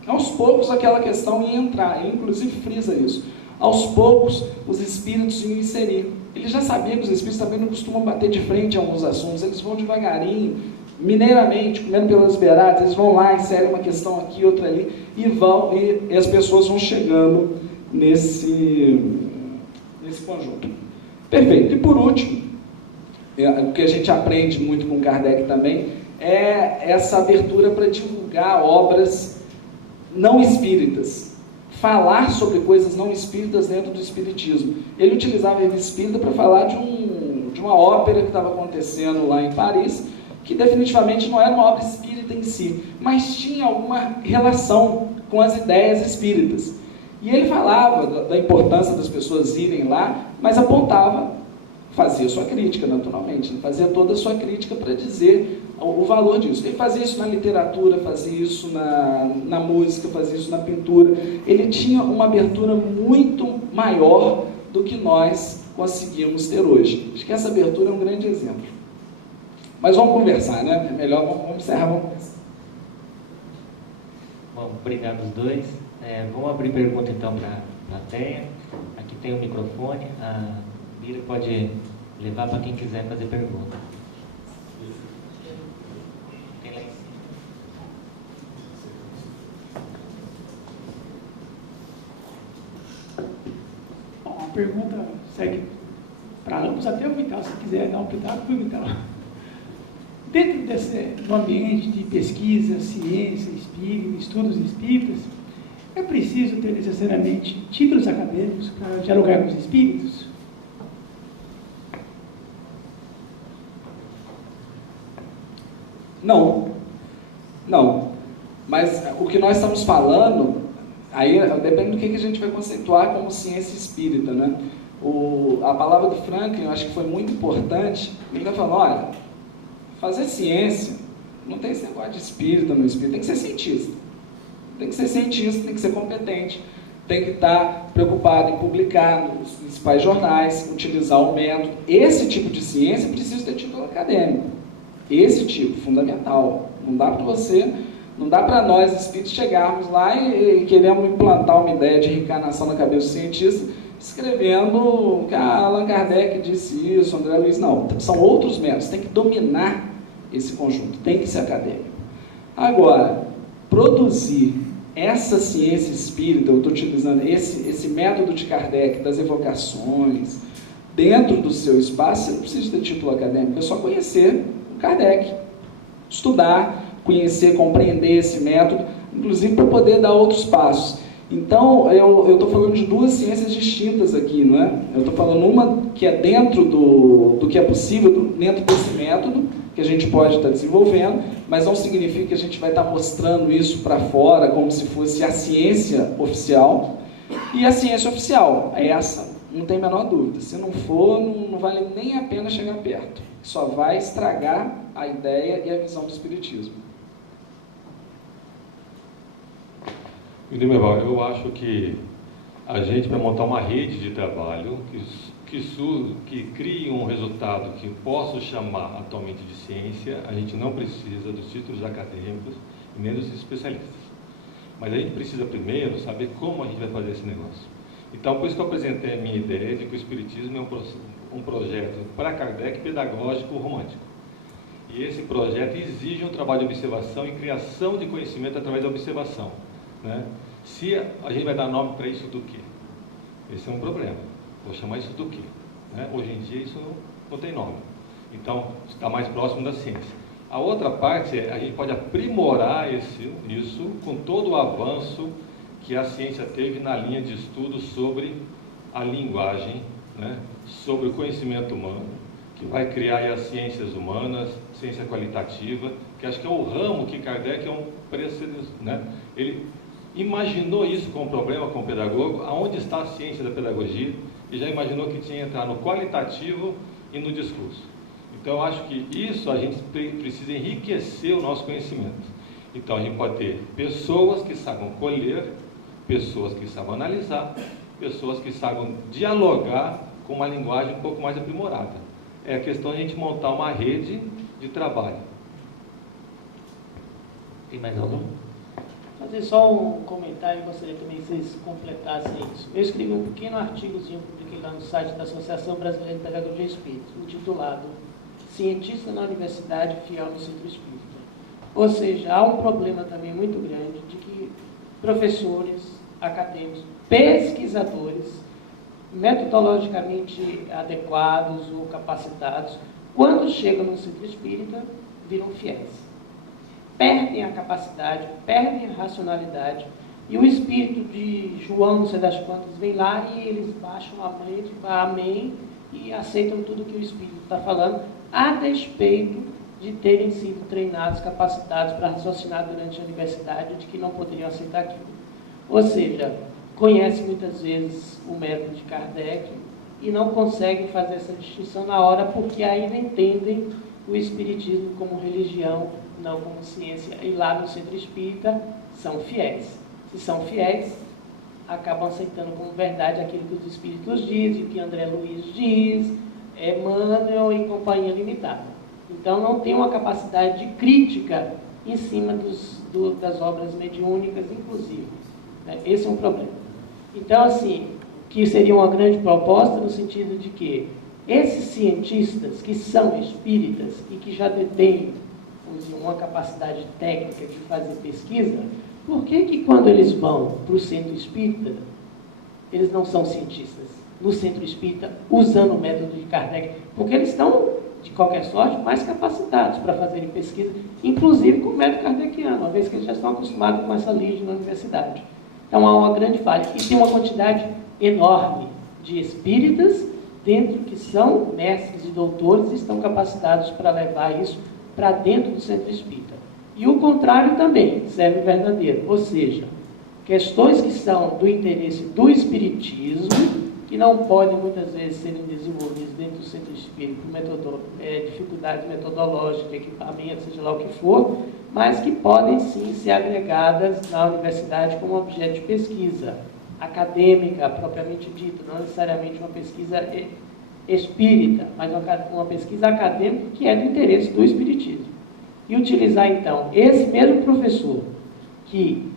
Aos poucos aquela questão ia entrar, ele inclusive frisa isso. Aos poucos os espíritos iam inserir. Ele já sabia que os espíritos também não costumam bater de frente em alguns assuntos, eles vão devagarinho, mineiramente, comendo pelas beiradas, eles vão lá, inserem uma questão aqui, outra ali, e as pessoas vão chegando nesse conjunto. Perfeito. E por último, o que a gente aprende muito com Kardec também é essa abertura para divulgar obras não espíritas, falar sobre coisas não espíritas dentro do espiritismo. Ele utilizava a revista espírita para falar de uma ópera que estava acontecendo lá em Paris, que definitivamente não era uma obra espírita em si, mas tinha alguma relação com as ideias espíritas. E ele falava da importância das pessoas irem lá, mas apontava, fazia sua crítica naturalmente, fazia toda a sua crítica para dizer o valor disso. Ele fazia isso na literatura, fazia isso na música, fazia isso na pintura. Ele tinha uma abertura muito maior do que nós conseguimos ter hoje. Acho que essa abertura é um grande exemplo. Mas vamos conversar, né? É melhor, vamos encerrar, vamos conversar. Bom, obrigado os dois. Vamos abrir pergunta então para a plateia. Aqui tem o microfone, a Bira pode levar para quem quiser fazer pergunta. Tem lá em cima. Bom, a pergunta segue para ambos, até o Vital, se quiser dar um pitaco para o Vital. Dentro do ambiente de pesquisa, ciência, espírita, estudos espíritas, é preciso ter necessariamente títulos acadêmicos para dialogar com os espíritos? Não. Mas o que nós estamos falando, aí depende do que a gente vai conceituar como ciência espírita, né? A palavra do Franklin, eu acho que foi muito importante. Ele está falando, olha, fazer ciência não tem esse negócio de espírita no espírito, tem que ser cientista. Tem que ser cientista, tem que ser competente, tem que estar preocupado em publicar nos principais jornais, utilizar o método. Esse tipo de ciência precisa ter título acadêmico. Esse tipo, fundamental. Não dá para nós espíritos chegarmos lá e queremos implantar uma ideia de reencarnação na cabeça do cientista, escrevendo que Allan Kardec disse isso, André Luiz. Não, são outros métodos, tem que dominar esse conjunto, tem que ser acadêmico. Agora, produzir essa ciência espírita, eu estou utilizando esse método de Kardec, das evocações, dentro do seu espaço, você não precisa ter título acadêmico, é só conhecer o Kardec, estudar, conhecer, compreender esse método, inclusive para poder dar outros passos. Então, eu estou falando de duas ciências distintas aqui, não é? Eu estou falando uma que é dentro do que é possível, dentro desse método, que a gente pode estar desenvolvendo, mas não significa que a gente vai estar mostrando isso para fora, como se fosse a ciência oficial. E a ciência oficial, essa, não tem a menor dúvida. Se não for, não vale nem a pena chegar perto. Só vai estragar a ideia e a visão do espiritismo. Eu acho que a gente vai montar uma rede de trabalho que crie um resultado que possa chamar atualmente de ciência. A gente não precisa dos títulos acadêmicos e nem dos especialistas. Mas a gente precisa primeiro saber como a gente vai fazer esse negócio. Então, por isso que eu apresentei a minha ideia de que o Espiritismo é um projeto para Kardec pedagógico romântico. E esse projeto exige um trabalho de observação e criação de conhecimento através da observação, né? Se a gente vai dar nome para isso do quê? Esse é um problema. Vou chamar isso do quê? Né? Hoje em dia isso não tem nome. Então, está mais próximo da ciência. A outra parte é a gente pode aprimorar isso com todo o avanço que a ciência teve na linha de estudo sobre a linguagem, né? Sobre o conhecimento humano, que vai criar aí as ciências humanas, ciência qualitativa, que acho que é o ramo que Kardec é um precedente, né? Ele imaginou isso como problema com o pedagogo, aonde está a ciência da pedagogia, e já imaginou que tinha que entrar no qualitativo e no discurso. Então, eu acho que isso a gente precisa enriquecer o nosso conhecimento. Então, a gente pode ter pessoas que saibam colher, pessoas que saibam analisar, pessoas que saibam dialogar com uma linguagem um pouco mais aprimorada. É a questão de a gente montar uma rede de trabalho. Tem mais algum? Fazer só um comentário, eu gostaria também que vocês completassem isso. Eu escrevi um pequeno artigozinho, publiquei lá no site da Associação Brasileira de Pedagogia Espírita, intitulado Cientista na Universidade, Fiel no Centro Espírita. Ou seja, há um problema também muito grande de que professores, acadêmicos, pesquisadores, metodologicamente adequados ou capacitados, quando chegam no centro espírita, viram fiéis. Perdem a capacidade, perdem a racionalidade, e o espírito de João, não sei das quantas, vem lá e eles baixam a mente, amém, e aceitam tudo que o espírito está falando, a despeito de terem sido treinados, capacitados para raciocinar durante a universidade, de que não poderiam aceitar aquilo. Ou seja, conhecem muitas vezes o método de Kardec e não conseguem fazer essa distinção na hora, porque ainda entendem o espiritismo como religião, não como ciência, e lá no centro espírita são fiéis. Se são fiéis, acabam aceitando como verdade aquilo que os espíritos dizem, o que André Luiz diz, Emmanuel e companhia limitada. Então não tem uma capacidade de crítica em cima das obras mediúnicas, inclusive. Né? Esse é um problema. Então, assim, que seria uma grande proposta no sentido de que esses cientistas que são espíritas e que já detêm, vamos dizer, uma capacidade técnica de fazer pesquisa, por que quando eles vão para o centro espírita, eles não são cientistas? No centro espírita, usando o método de Kardec, porque eles estão, de qualquer sorte, mais capacitados para fazerem pesquisa, inclusive com o método kardeciano, uma vez que eles já estão acostumados com essa lide na universidade. Então há uma grande falha. E tem uma quantidade enorme de espíritas dentro que são mestres e doutores e estão capacitados para levar isso para dentro do centro espírita. E o contrário também serve verdadeiro, ou seja, questões que são do interesse do espiritismo, que não podem muitas vezes serem desenvolvidas dentro do centro espírita por dificuldades metodológicas, de equipamento, seja lá o que for, mas que podem sim ser agregadas na universidade como objeto de pesquisa acadêmica, propriamente dita, não necessariamente uma pesquisa espírita, mas uma pesquisa acadêmica que é do interesse do espiritismo. E utilizar, então, esse mesmo professor que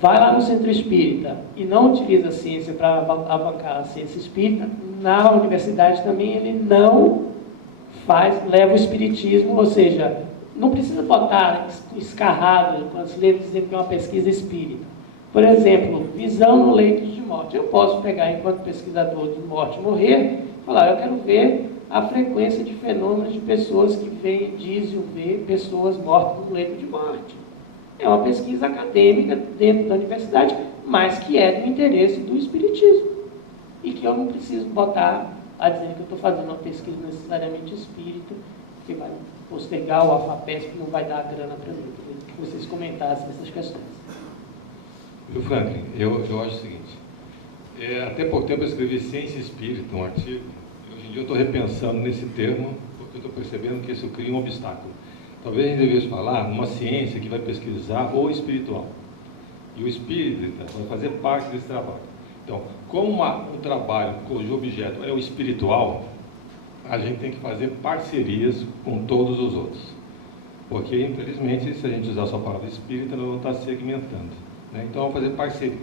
vai lá no centro espírita e não utiliza a ciência para avançar a ciência espírita, na universidade também ele não leva o espiritismo, ou seja, não precisa botar escarrado com as letras dizendo que é uma pesquisa espírita. Por exemplo, visão no leito de morte. Eu posso pegar, enquanto pesquisador de morte, morrer, falar, eu quero ver a frequência de fenômenos de pessoas que dizem ver pessoas mortas no leito de morte. É uma pesquisa acadêmica dentro da universidade, mas que é do interesse do espiritismo. E que eu não preciso botar a dizer que eu estou fazendo uma pesquisa necessariamente espírita, que vai postergar o AFAPESP, que não vai dar grana para mim. Que vocês comentassem essas questões. Viu, Franklin? Eu acho o seguinte, até pouco tempo eu escrevi Ciência Espírita, um artigo. Hoje em dia eu estou repensando nesse termo, porque eu estou percebendo que isso cria um obstáculo. Talvez a gente devesse falar numa ciência que vai pesquisar o espiritual. E o espírita vai fazer parte desse trabalho. Então, como o trabalho cujo objeto é o espiritual, a gente tem que fazer parcerias com todos os outros. Porque, infelizmente, se a gente usar só a palavra espírita, nós vamos estar segmentando. Né? Então, vamos fazer parceria.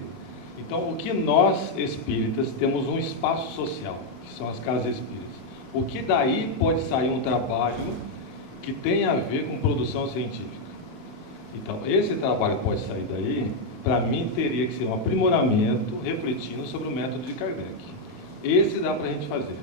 Então, o que nós, espíritas, temos um espaço social, que são as casas espíritas. O que daí pode sair um trabalho que tem a ver com produção científica. Então, esse trabalho pode sair daí, para mim, teria que ser um aprimoramento refletindo sobre o método de Kardec. Esse dá para a gente fazer.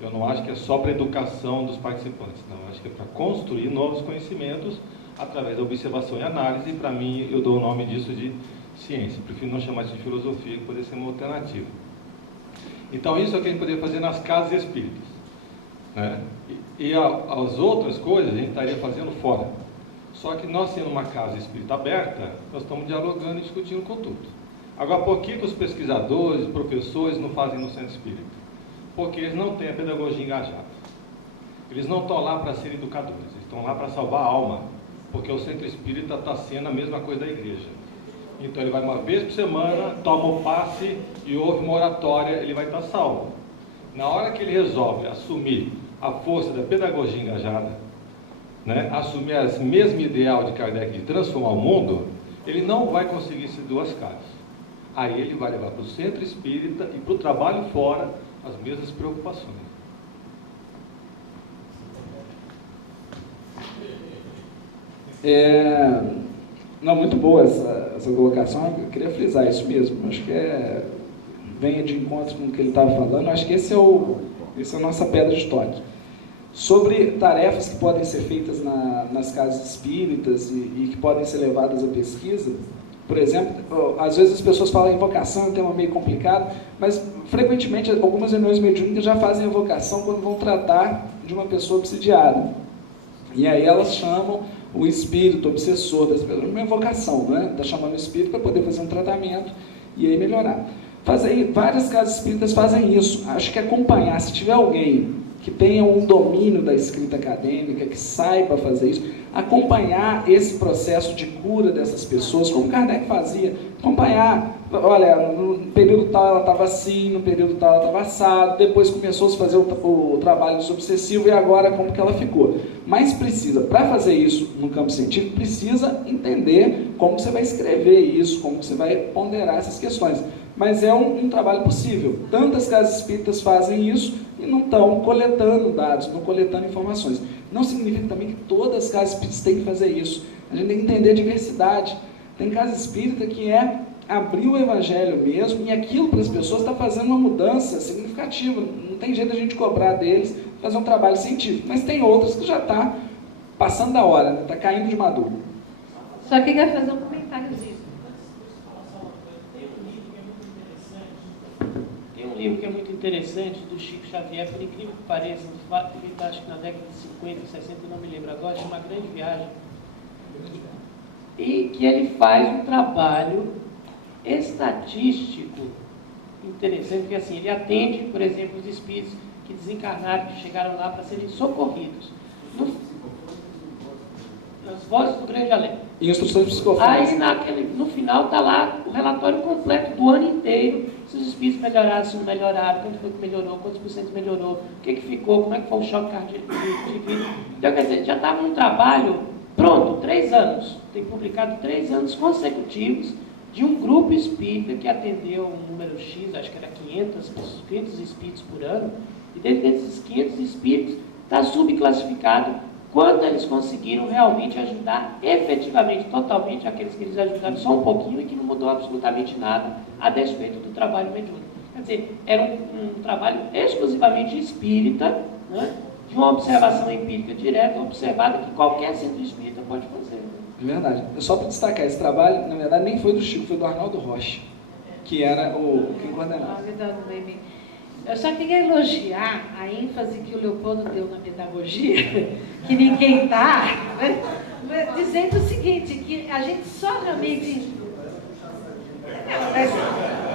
Eu não acho que é só para a educação dos participantes, não. Eu acho que é para construir novos conhecimentos através da observação e análise, e para mim, eu dou o nome disso de ciência. Prefiro não chamar isso de filosofia, que poderia ser uma alternativa. Então, isso é o que a gente poderia fazer nas casas espíritas. Né? E as outras coisas a gente estaria fazendo fora. Só que nós, sendo uma casa espírita aberta, nós estamos dialogando e discutindo com tudo. Agora, por que os pesquisadores, professores não fazem no centro espírita? Porque eles não têm a pedagogia engajada. Eles não estão lá para ser educadores, eles estão lá para salvar a alma. Porque o centro espírita está sendo a mesma coisa da igreja. Então ele vai uma vez por semana, toma o passe e ouve uma oratória, ele vai estar salvo. Na hora que ele resolve assumir a força da pedagogia engajada, né, assumir esse mesmo ideal de Kardec de transformar o mundo, ele não vai conseguir se duas caras. Aí ele vai levar para o centro espírita e para o trabalho fora as mesmas preocupações. Não, muito boa essa colocação, eu queria frisar isso mesmo, acho que venha de encontro com o que ele estava falando, acho que essa é a nossa pedra de toque. Sobre tarefas que podem ser feitas nas casas espíritas e que podem ser levadas à pesquisa, por exemplo, às vezes as pessoas falam invocação, é um tema meio complicado, mas frequentemente algumas reuniões mediúnicas já fazem invocação quando vão tratar de uma pessoa obsidiada. E aí elas chamam o espírito obsessor das pessoas, uma invocação, né? Está chamando o espírito para poder fazer um tratamento e aí melhorar. Várias casas espíritas fazem isso. Acho que acompanhar, se tiver alguém que tenha um domínio da escrita acadêmica, que saiba fazer isso, acompanhar esse processo de cura dessas pessoas, como Kardec fazia, acompanhar, olha, no período tal ela estava assim, no período tal ela estava assado, depois começou a se fazer o trabalho desobsessivo e agora como que ela ficou. Mas precisa, para fazer isso no campo científico, precisa entender como você vai escrever isso, como você vai ponderar essas questões. Mas é um trabalho possível. Tantas casas espíritas fazem isso e não estão coletando dados, não coletando informações. Não significa também que todas as casas espíritas têm que fazer isso. A gente tem que entender a diversidade. Tem casa espírita que é abrir o evangelho mesmo e aquilo para as pessoas está fazendo uma mudança significativa. Não tem jeito a gente cobrar deles fazer um trabalho científico. Mas tem outras que já está passando da hora, está caindo de maduro. Só queria fazer um comentáriozinho. Tem um livro que é muito interessante, do Chico Xavier, por incrível que pareça, feito acho que na década de 50, 60, não me lembro agora, chama Grande Viagem. E que ele faz um trabalho estatístico interessante, porque assim, ele atende, por exemplo, os espíritos que desencarnaram, que chegaram lá para serem socorridos. As vozes do grande além. Instruções psicofônicas. Aí no final está lá o relatório completo do ano inteiro, se os espíritos melhoraram, se não melhoraram, quanto foi que melhorou, quantos por cento melhorou, o que ficou, como é que foi o choque cardíaco. Então, quer dizer, já estava num trabalho pronto, 3 anos. Tem publicado 3 anos consecutivos de um grupo espírita que atendeu um número X, acho que era 500 espíritos por ano, e dentro desses 500 espíritos está subclassificado quando eles conseguiram realmente ajudar efetivamente, totalmente, aqueles que eles ajudaram só um pouquinho e que não mudou absolutamente nada a despeito do trabalho mediúnico. Quer dizer, era um trabalho exclusivamente espírita, né, de uma observação empírica direta, observada, que qualquer centro espírita pode fazer. É verdade. Só para destacar, esse trabalho, na verdade, nem foi do Chico, foi do Arnaldo Rocha, que era quem coordenava. Eu só queria elogiar a ênfase que o Leopoldo deu na pedagogia, que ninguém está, né? Dizendo o seguinte, que a gente só realmente...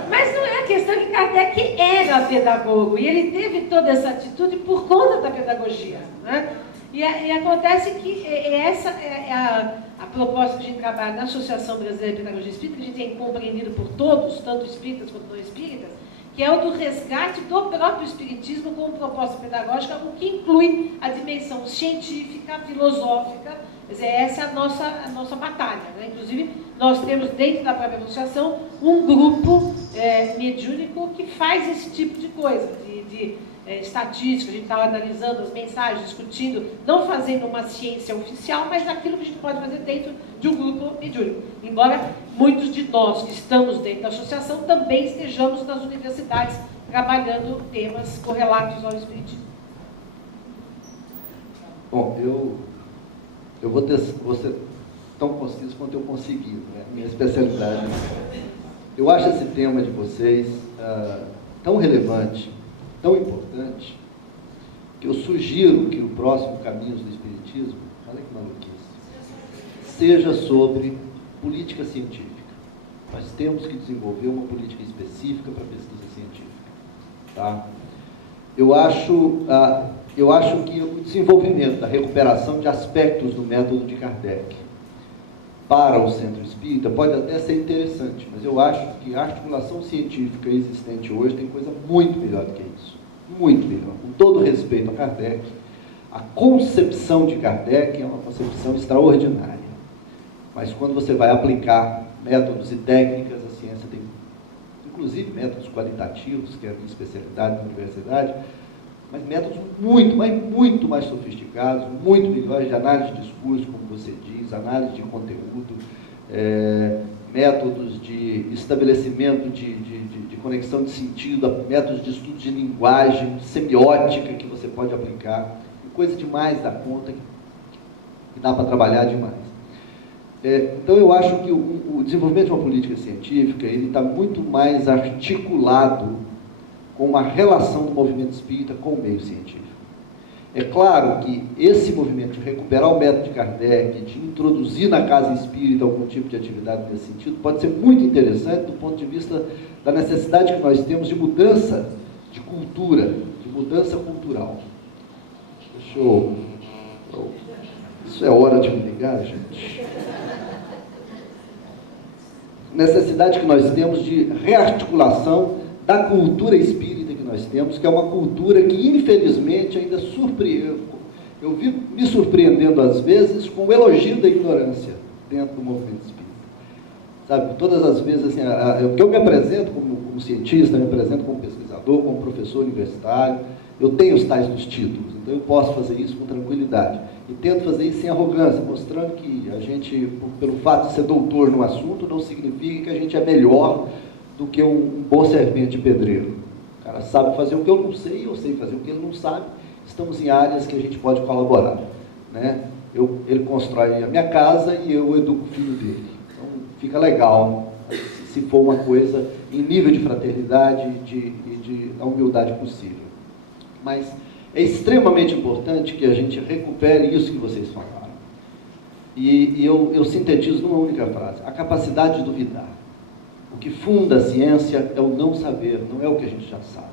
Mas não é a questão que Kardec era pedagogo, e ele teve toda essa atitude por conta da pedagogia, né? E acontece que essa é a proposta que a gente trabalha na Associação Brasileira de Pedagogia Espírita, que a gente tem compreendido por todos, tanto espíritas quanto não espíritas, que é o do resgate do próprio espiritismo como proposta pedagógica, o que inclui a dimensão científica, filosófica. Quer dizer, essa é a nossa batalha, né? Inclusive, nós temos dentro da própria associação um grupo mediúnico que faz esse tipo de coisa, de estatística. A gente estava analisando as mensagens, discutindo, não fazendo uma ciência oficial, mas aquilo que a gente pode fazer dentro de um grupo mediúnico. Embora muitos de nós que estamos dentro da associação também estejamos nas universidades trabalhando temas correlatos ao espiritismo. Bom, eu vou ser tão conciso quanto eu conseguir, né? Minha especialidade. Eu acho esse tema de vocês tão relevante, tão importante, que eu sugiro que o próximo Caminhos do Espiritismo, olha que maluquice, seja sobre política científica. Nós temos que desenvolver uma política específica para a pesquisa científica. Tá? Eu acho que o desenvolvimento da recuperação de aspectos do método de Kardec para o centro espírita pode até ser interessante, mas eu acho que a articulação científica existente hoje tem coisa muito melhor do que isso. Muito melhor. Com todo respeito a Kardec, a concepção de Kardec é uma concepção extraordinária. Mas quando você vai aplicar métodos e técnicas, a ciência tem, inclusive métodos qualitativos, que é a minha especialidade na universidade, mas métodos muito mais sofisticados, muito melhores de análise de discurso, como você diz, análise de conteúdo, métodos de estabelecimento de conexão de sentido, métodos de estudo de linguagem, semiótica que você pode aplicar, coisa demais da conta que dá para trabalhar demais. Então eu acho que o desenvolvimento de uma política científica ele está muito mais articulado com a relação do movimento espírita com o meio científico. É claro que esse movimento de recuperar o método de Kardec, de introduzir na casa espírita algum tipo de atividade nesse sentido, pode ser muito interessante do ponto de vista da necessidade que nós temos de mudança de cultura, de mudança cultural. Isso é hora de me ligar, gente? Necessidade que nós temos de rearticulação da cultura espírita que nós temos, que é uma cultura que, infelizmente, ainda eu vi me surpreendendo, às vezes, com o elogio da ignorância dentro do movimento espírita. Sabe, todas as vezes, assim, eu me apresento como cientista, me apresento como pesquisador, como professor universitário, eu tenho os tais dos títulos, então eu posso fazer isso com tranquilidade. E tento fazer isso sem arrogância, mostrando que a gente, pelo fato de ser doutor no assunto, não significa que a gente é melhor do que um bom servente pedreiro. O cara sabe fazer o que eu não sei, eu sei fazer o que ele não sabe, estamos em áreas que a gente pode colaborar. Né? Ele constrói a minha casa e eu educo o filho dele. Então fica legal, se for uma coisa em nível de fraternidade e de humildade possível. Mas é extremamente importante que a gente recupere isso que vocês falaram. E eu sintetizo numa única frase: a capacidade de duvidar. O que funda a ciência é o não saber, não é o que a gente já sabe.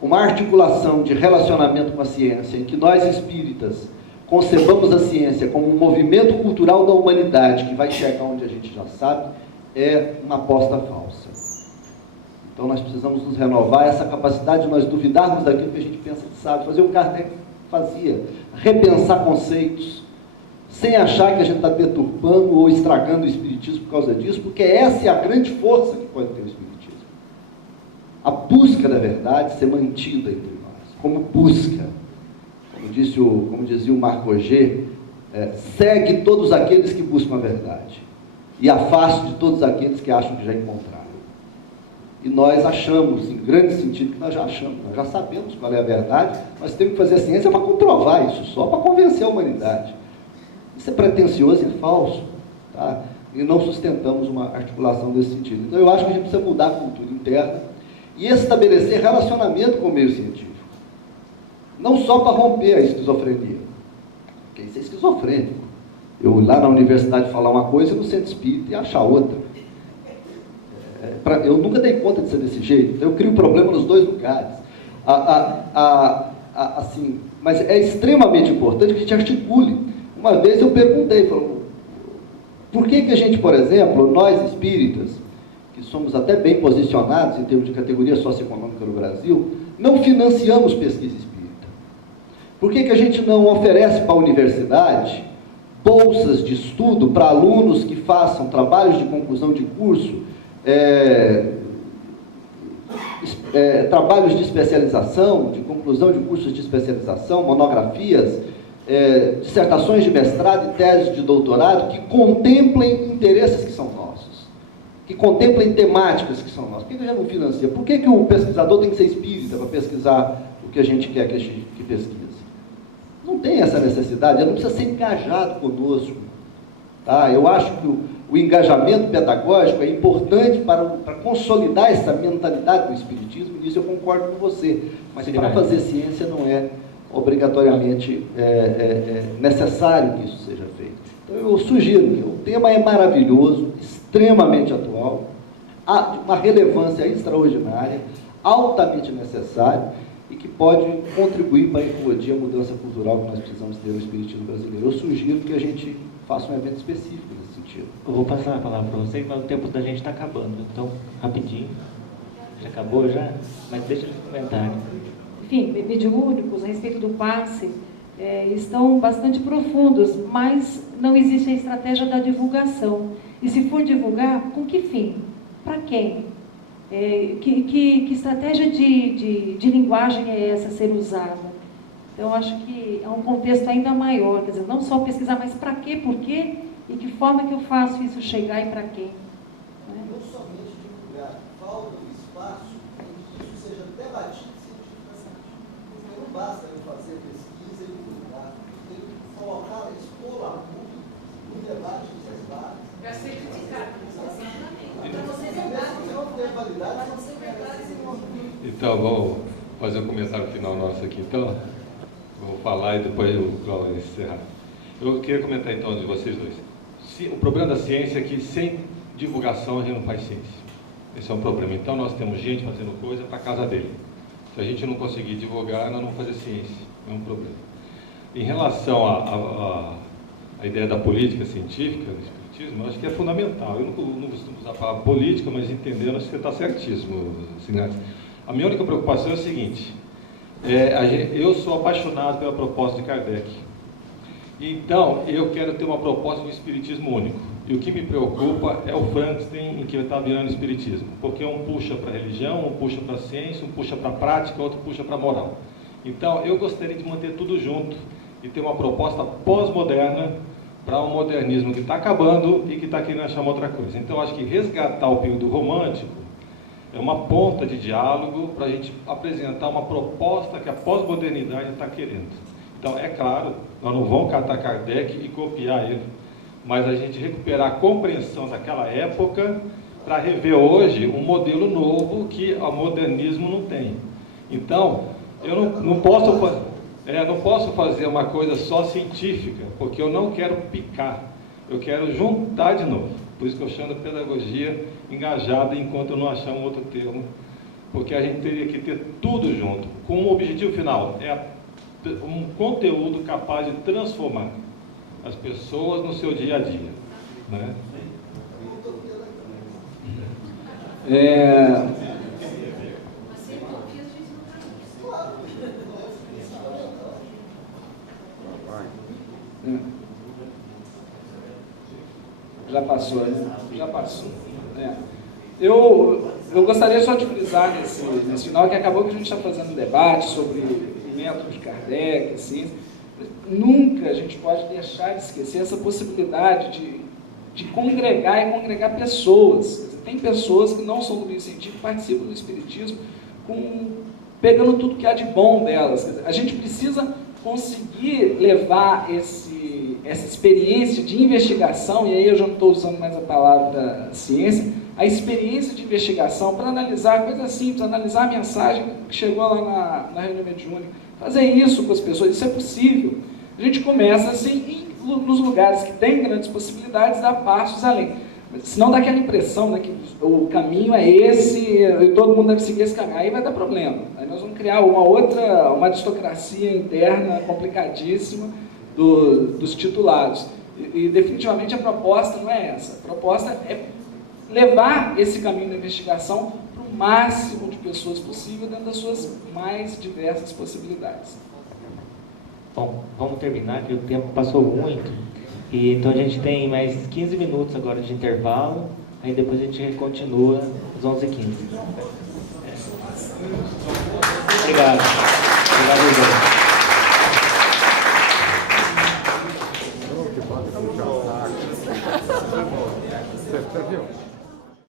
Uma articulação de relacionamento com a ciência, em que nós espíritas concebamos a ciência como um movimento cultural da humanidade que vai chegar onde a gente já sabe, é uma aposta falsa. Então nós precisamos nos renovar essa capacidade de nós duvidarmos daquilo que a gente pensa que sabe, fazer o que Kardec fazia, repensar conceitos, sem achar que a gente está deturpando ou estragando o espiritismo por causa disso, porque essa é a grande força que pode ter o espiritismo. A busca da verdade ser mantida entre nós, como busca. Como dizia o Marc Roger, segue todos aqueles que buscam a verdade e afaste de todos aqueles que acham que já encontraram. E nós achamos, em grande sentido, que nós já achamos, nós já sabemos qual é a verdade, nós temos que fazer a ciência para comprovar isso, só para convencer a humanidade. Isso é pretensioso, é falso, tá? E não sustentamos uma articulação desse sentido. Então eu acho que a gente precisa mudar a cultura interna e estabelecer relacionamento com o meio científico. Não só para romper a esquizofrenia, porque isso é esquizofrênico. Eu ir lá na universidade falar uma coisa no centro espírita e achar outra. Eu nunca dei conta de ser desse jeito, então eu crio problema nos dois lugares. Assim, mas é extremamente importante que a gente articule. Uma vez eu perguntei, por que a gente, por exemplo, nós espíritas, que somos até bem posicionados em termos de categoria socioeconômica no Brasil, não financiamos pesquisa espírita? Por que a gente não oferece para a universidade bolsas de estudo para alunos que façam trabalhos de conclusão de curso, trabalhos de especialização, de conclusão de cursos de especialização, monografias, dissertações de mestrado e teses de doutorado que contemplem interesses que são nossos, que contemplem temáticas que são nossas? Por que a gente não financia? Por que o pesquisador tem que ser espírita para pesquisar o que a gente quer que pesquise? Não tem essa necessidade, ele não precisa ser engajado conosco. Tá? Eu acho que o engajamento pedagógico é importante para consolidar essa mentalidade do espiritismo, e nisso eu concordo com você. Mas para fazer ciência não é obrigatoriamente necessário que isso seja feito. Então eu sugiro que o tema é maravilhoso, extremamente atual, de uma relevância extraordinária, altamente necessário, e que pode contribuir para a ecologia, a mudança cultural que nós precisamos ter no espiritismo brasileiro. Eu sugiro que a gente faça um evento específico nesse sentido. Eu vou passar a palavra para vocês, mas o tempo da gente está acabando. Então, rapidinho. Já acabou já? Mas deixa eles comentarem. Enfim, mediúnicos a respeito do passe estão bastante profundos, mas não existe a estratégia da divulgação. E se for divulgar, com que fim? Para quem? Que estratégia de linguagem é essa a ser usada? Então, acho que é um contexto ainda maior, quer dizer, não só pesquisar, mas para quê, por quê E que forma que eu faço isso chegar e para quem? Não somente divulgar, falta o espaço em que isso seja debatido cientificamente. Porque não basta eu fazer pesquisa e divulgar, eu tenho que colocar, expor a público no debate das bases. Para ser criticado. Para você verdade, não ter validade, para você verdade. Então, vamos fazer um comentário final nosso aqui. Então, vou falar e depois o Cláudio vai encerrar. Eu queria comentar então de vocês dois. O problema da ciência é que sem divulgação a gente não faz ciência. Esse é um problema. Então, nós temos gente fazendo coisa para a casa dele. Se a gente não conseguir divulgar, nós não vamos fazer ciência. É um problema. Em relação à ideia da política científica, do espiritismo, eu acho que é fundamental. Eu não costumo usar a palavra política, mas entendendo, acho que você está certíssimo, Sinati. A minha única preocupação é a seguinte: eu sou apaixonado pela proposta de Kardec. Então, eu quero ter uma proposta de um espiritismo único. E o que me preocupa é o Frankenstein em que está virando espiritismo. Porque um puxa para a religião, um puxa para a ciência, um puxa para a prática, outro puxa para a moral. Então, eu gostaria de manter tudo junto e ter uma proposta pós-moderna para um modernismo que está acabando e que está querendo achar uma outra coisa. Então, acho que resgatar o período romântico é uma ponta de diálogo para a gente apresentar uma proposta que a pós-modernidade está querendo. Então, é claro, nós não vamos catar Kardec e copiar ele, mas a gente recuperar a compreensão daquela época para rever hoje um modelo novo que o modernismo não tem. Então, eu não posso fazer uma coisa só científica, porque eu não quero picar, eu quero juntar de novo. Por isso que eu chamo de pedagogia engajada, enquanto eu não achar um outro termo, porque a gente teria que ter tudo junto, com um objetivo final, um conteúdo capaz de transformar as pessoas no seu dia a dia, né? Já passou, né? Já passou. Eu gostaria só de frisar nesse final que acabou que a gente está fazendo um debate sobre o método de Kardec, assim. Nunca a gente pode deixar de esquecer essa possibilidade de congregar e congregar pessoas. Tem pessoas que não são do meio científico, participam do espiritismo, pegando tudo que há de bom delas. A gente precisa conseguir levar essa experiência de investigação, e aí eu já não estou usando mais a palavra ciência, a experiência de investigação para analisar coisas simples, analisar a mensagem que chegou lá na reunião mediúnica, fazer isso com as pessoas, isso é possível. A gente começa assim, nos lugares que tem grandes possibilidades, dar passos além. Senão dá aquela impressão, né, que o caminho é esse e todo mundo deve seguir esse caminho. Aí vai dar problema. Aí nós vamos criar uma aristocracia interna complicadíssima dos titulados. E definitivamente a proposta não é essa. A proposta é levar esse caminho da investigação para o máximo de pessoas possível dentro das suas mais diversas possibilidades. Bom, vamos terminar, que o tempo passou muito. E então a gente tem mais 15 minutos agora de intervalo, aí depois a gente continua às 11h15. Obrigado. Obrigado, João.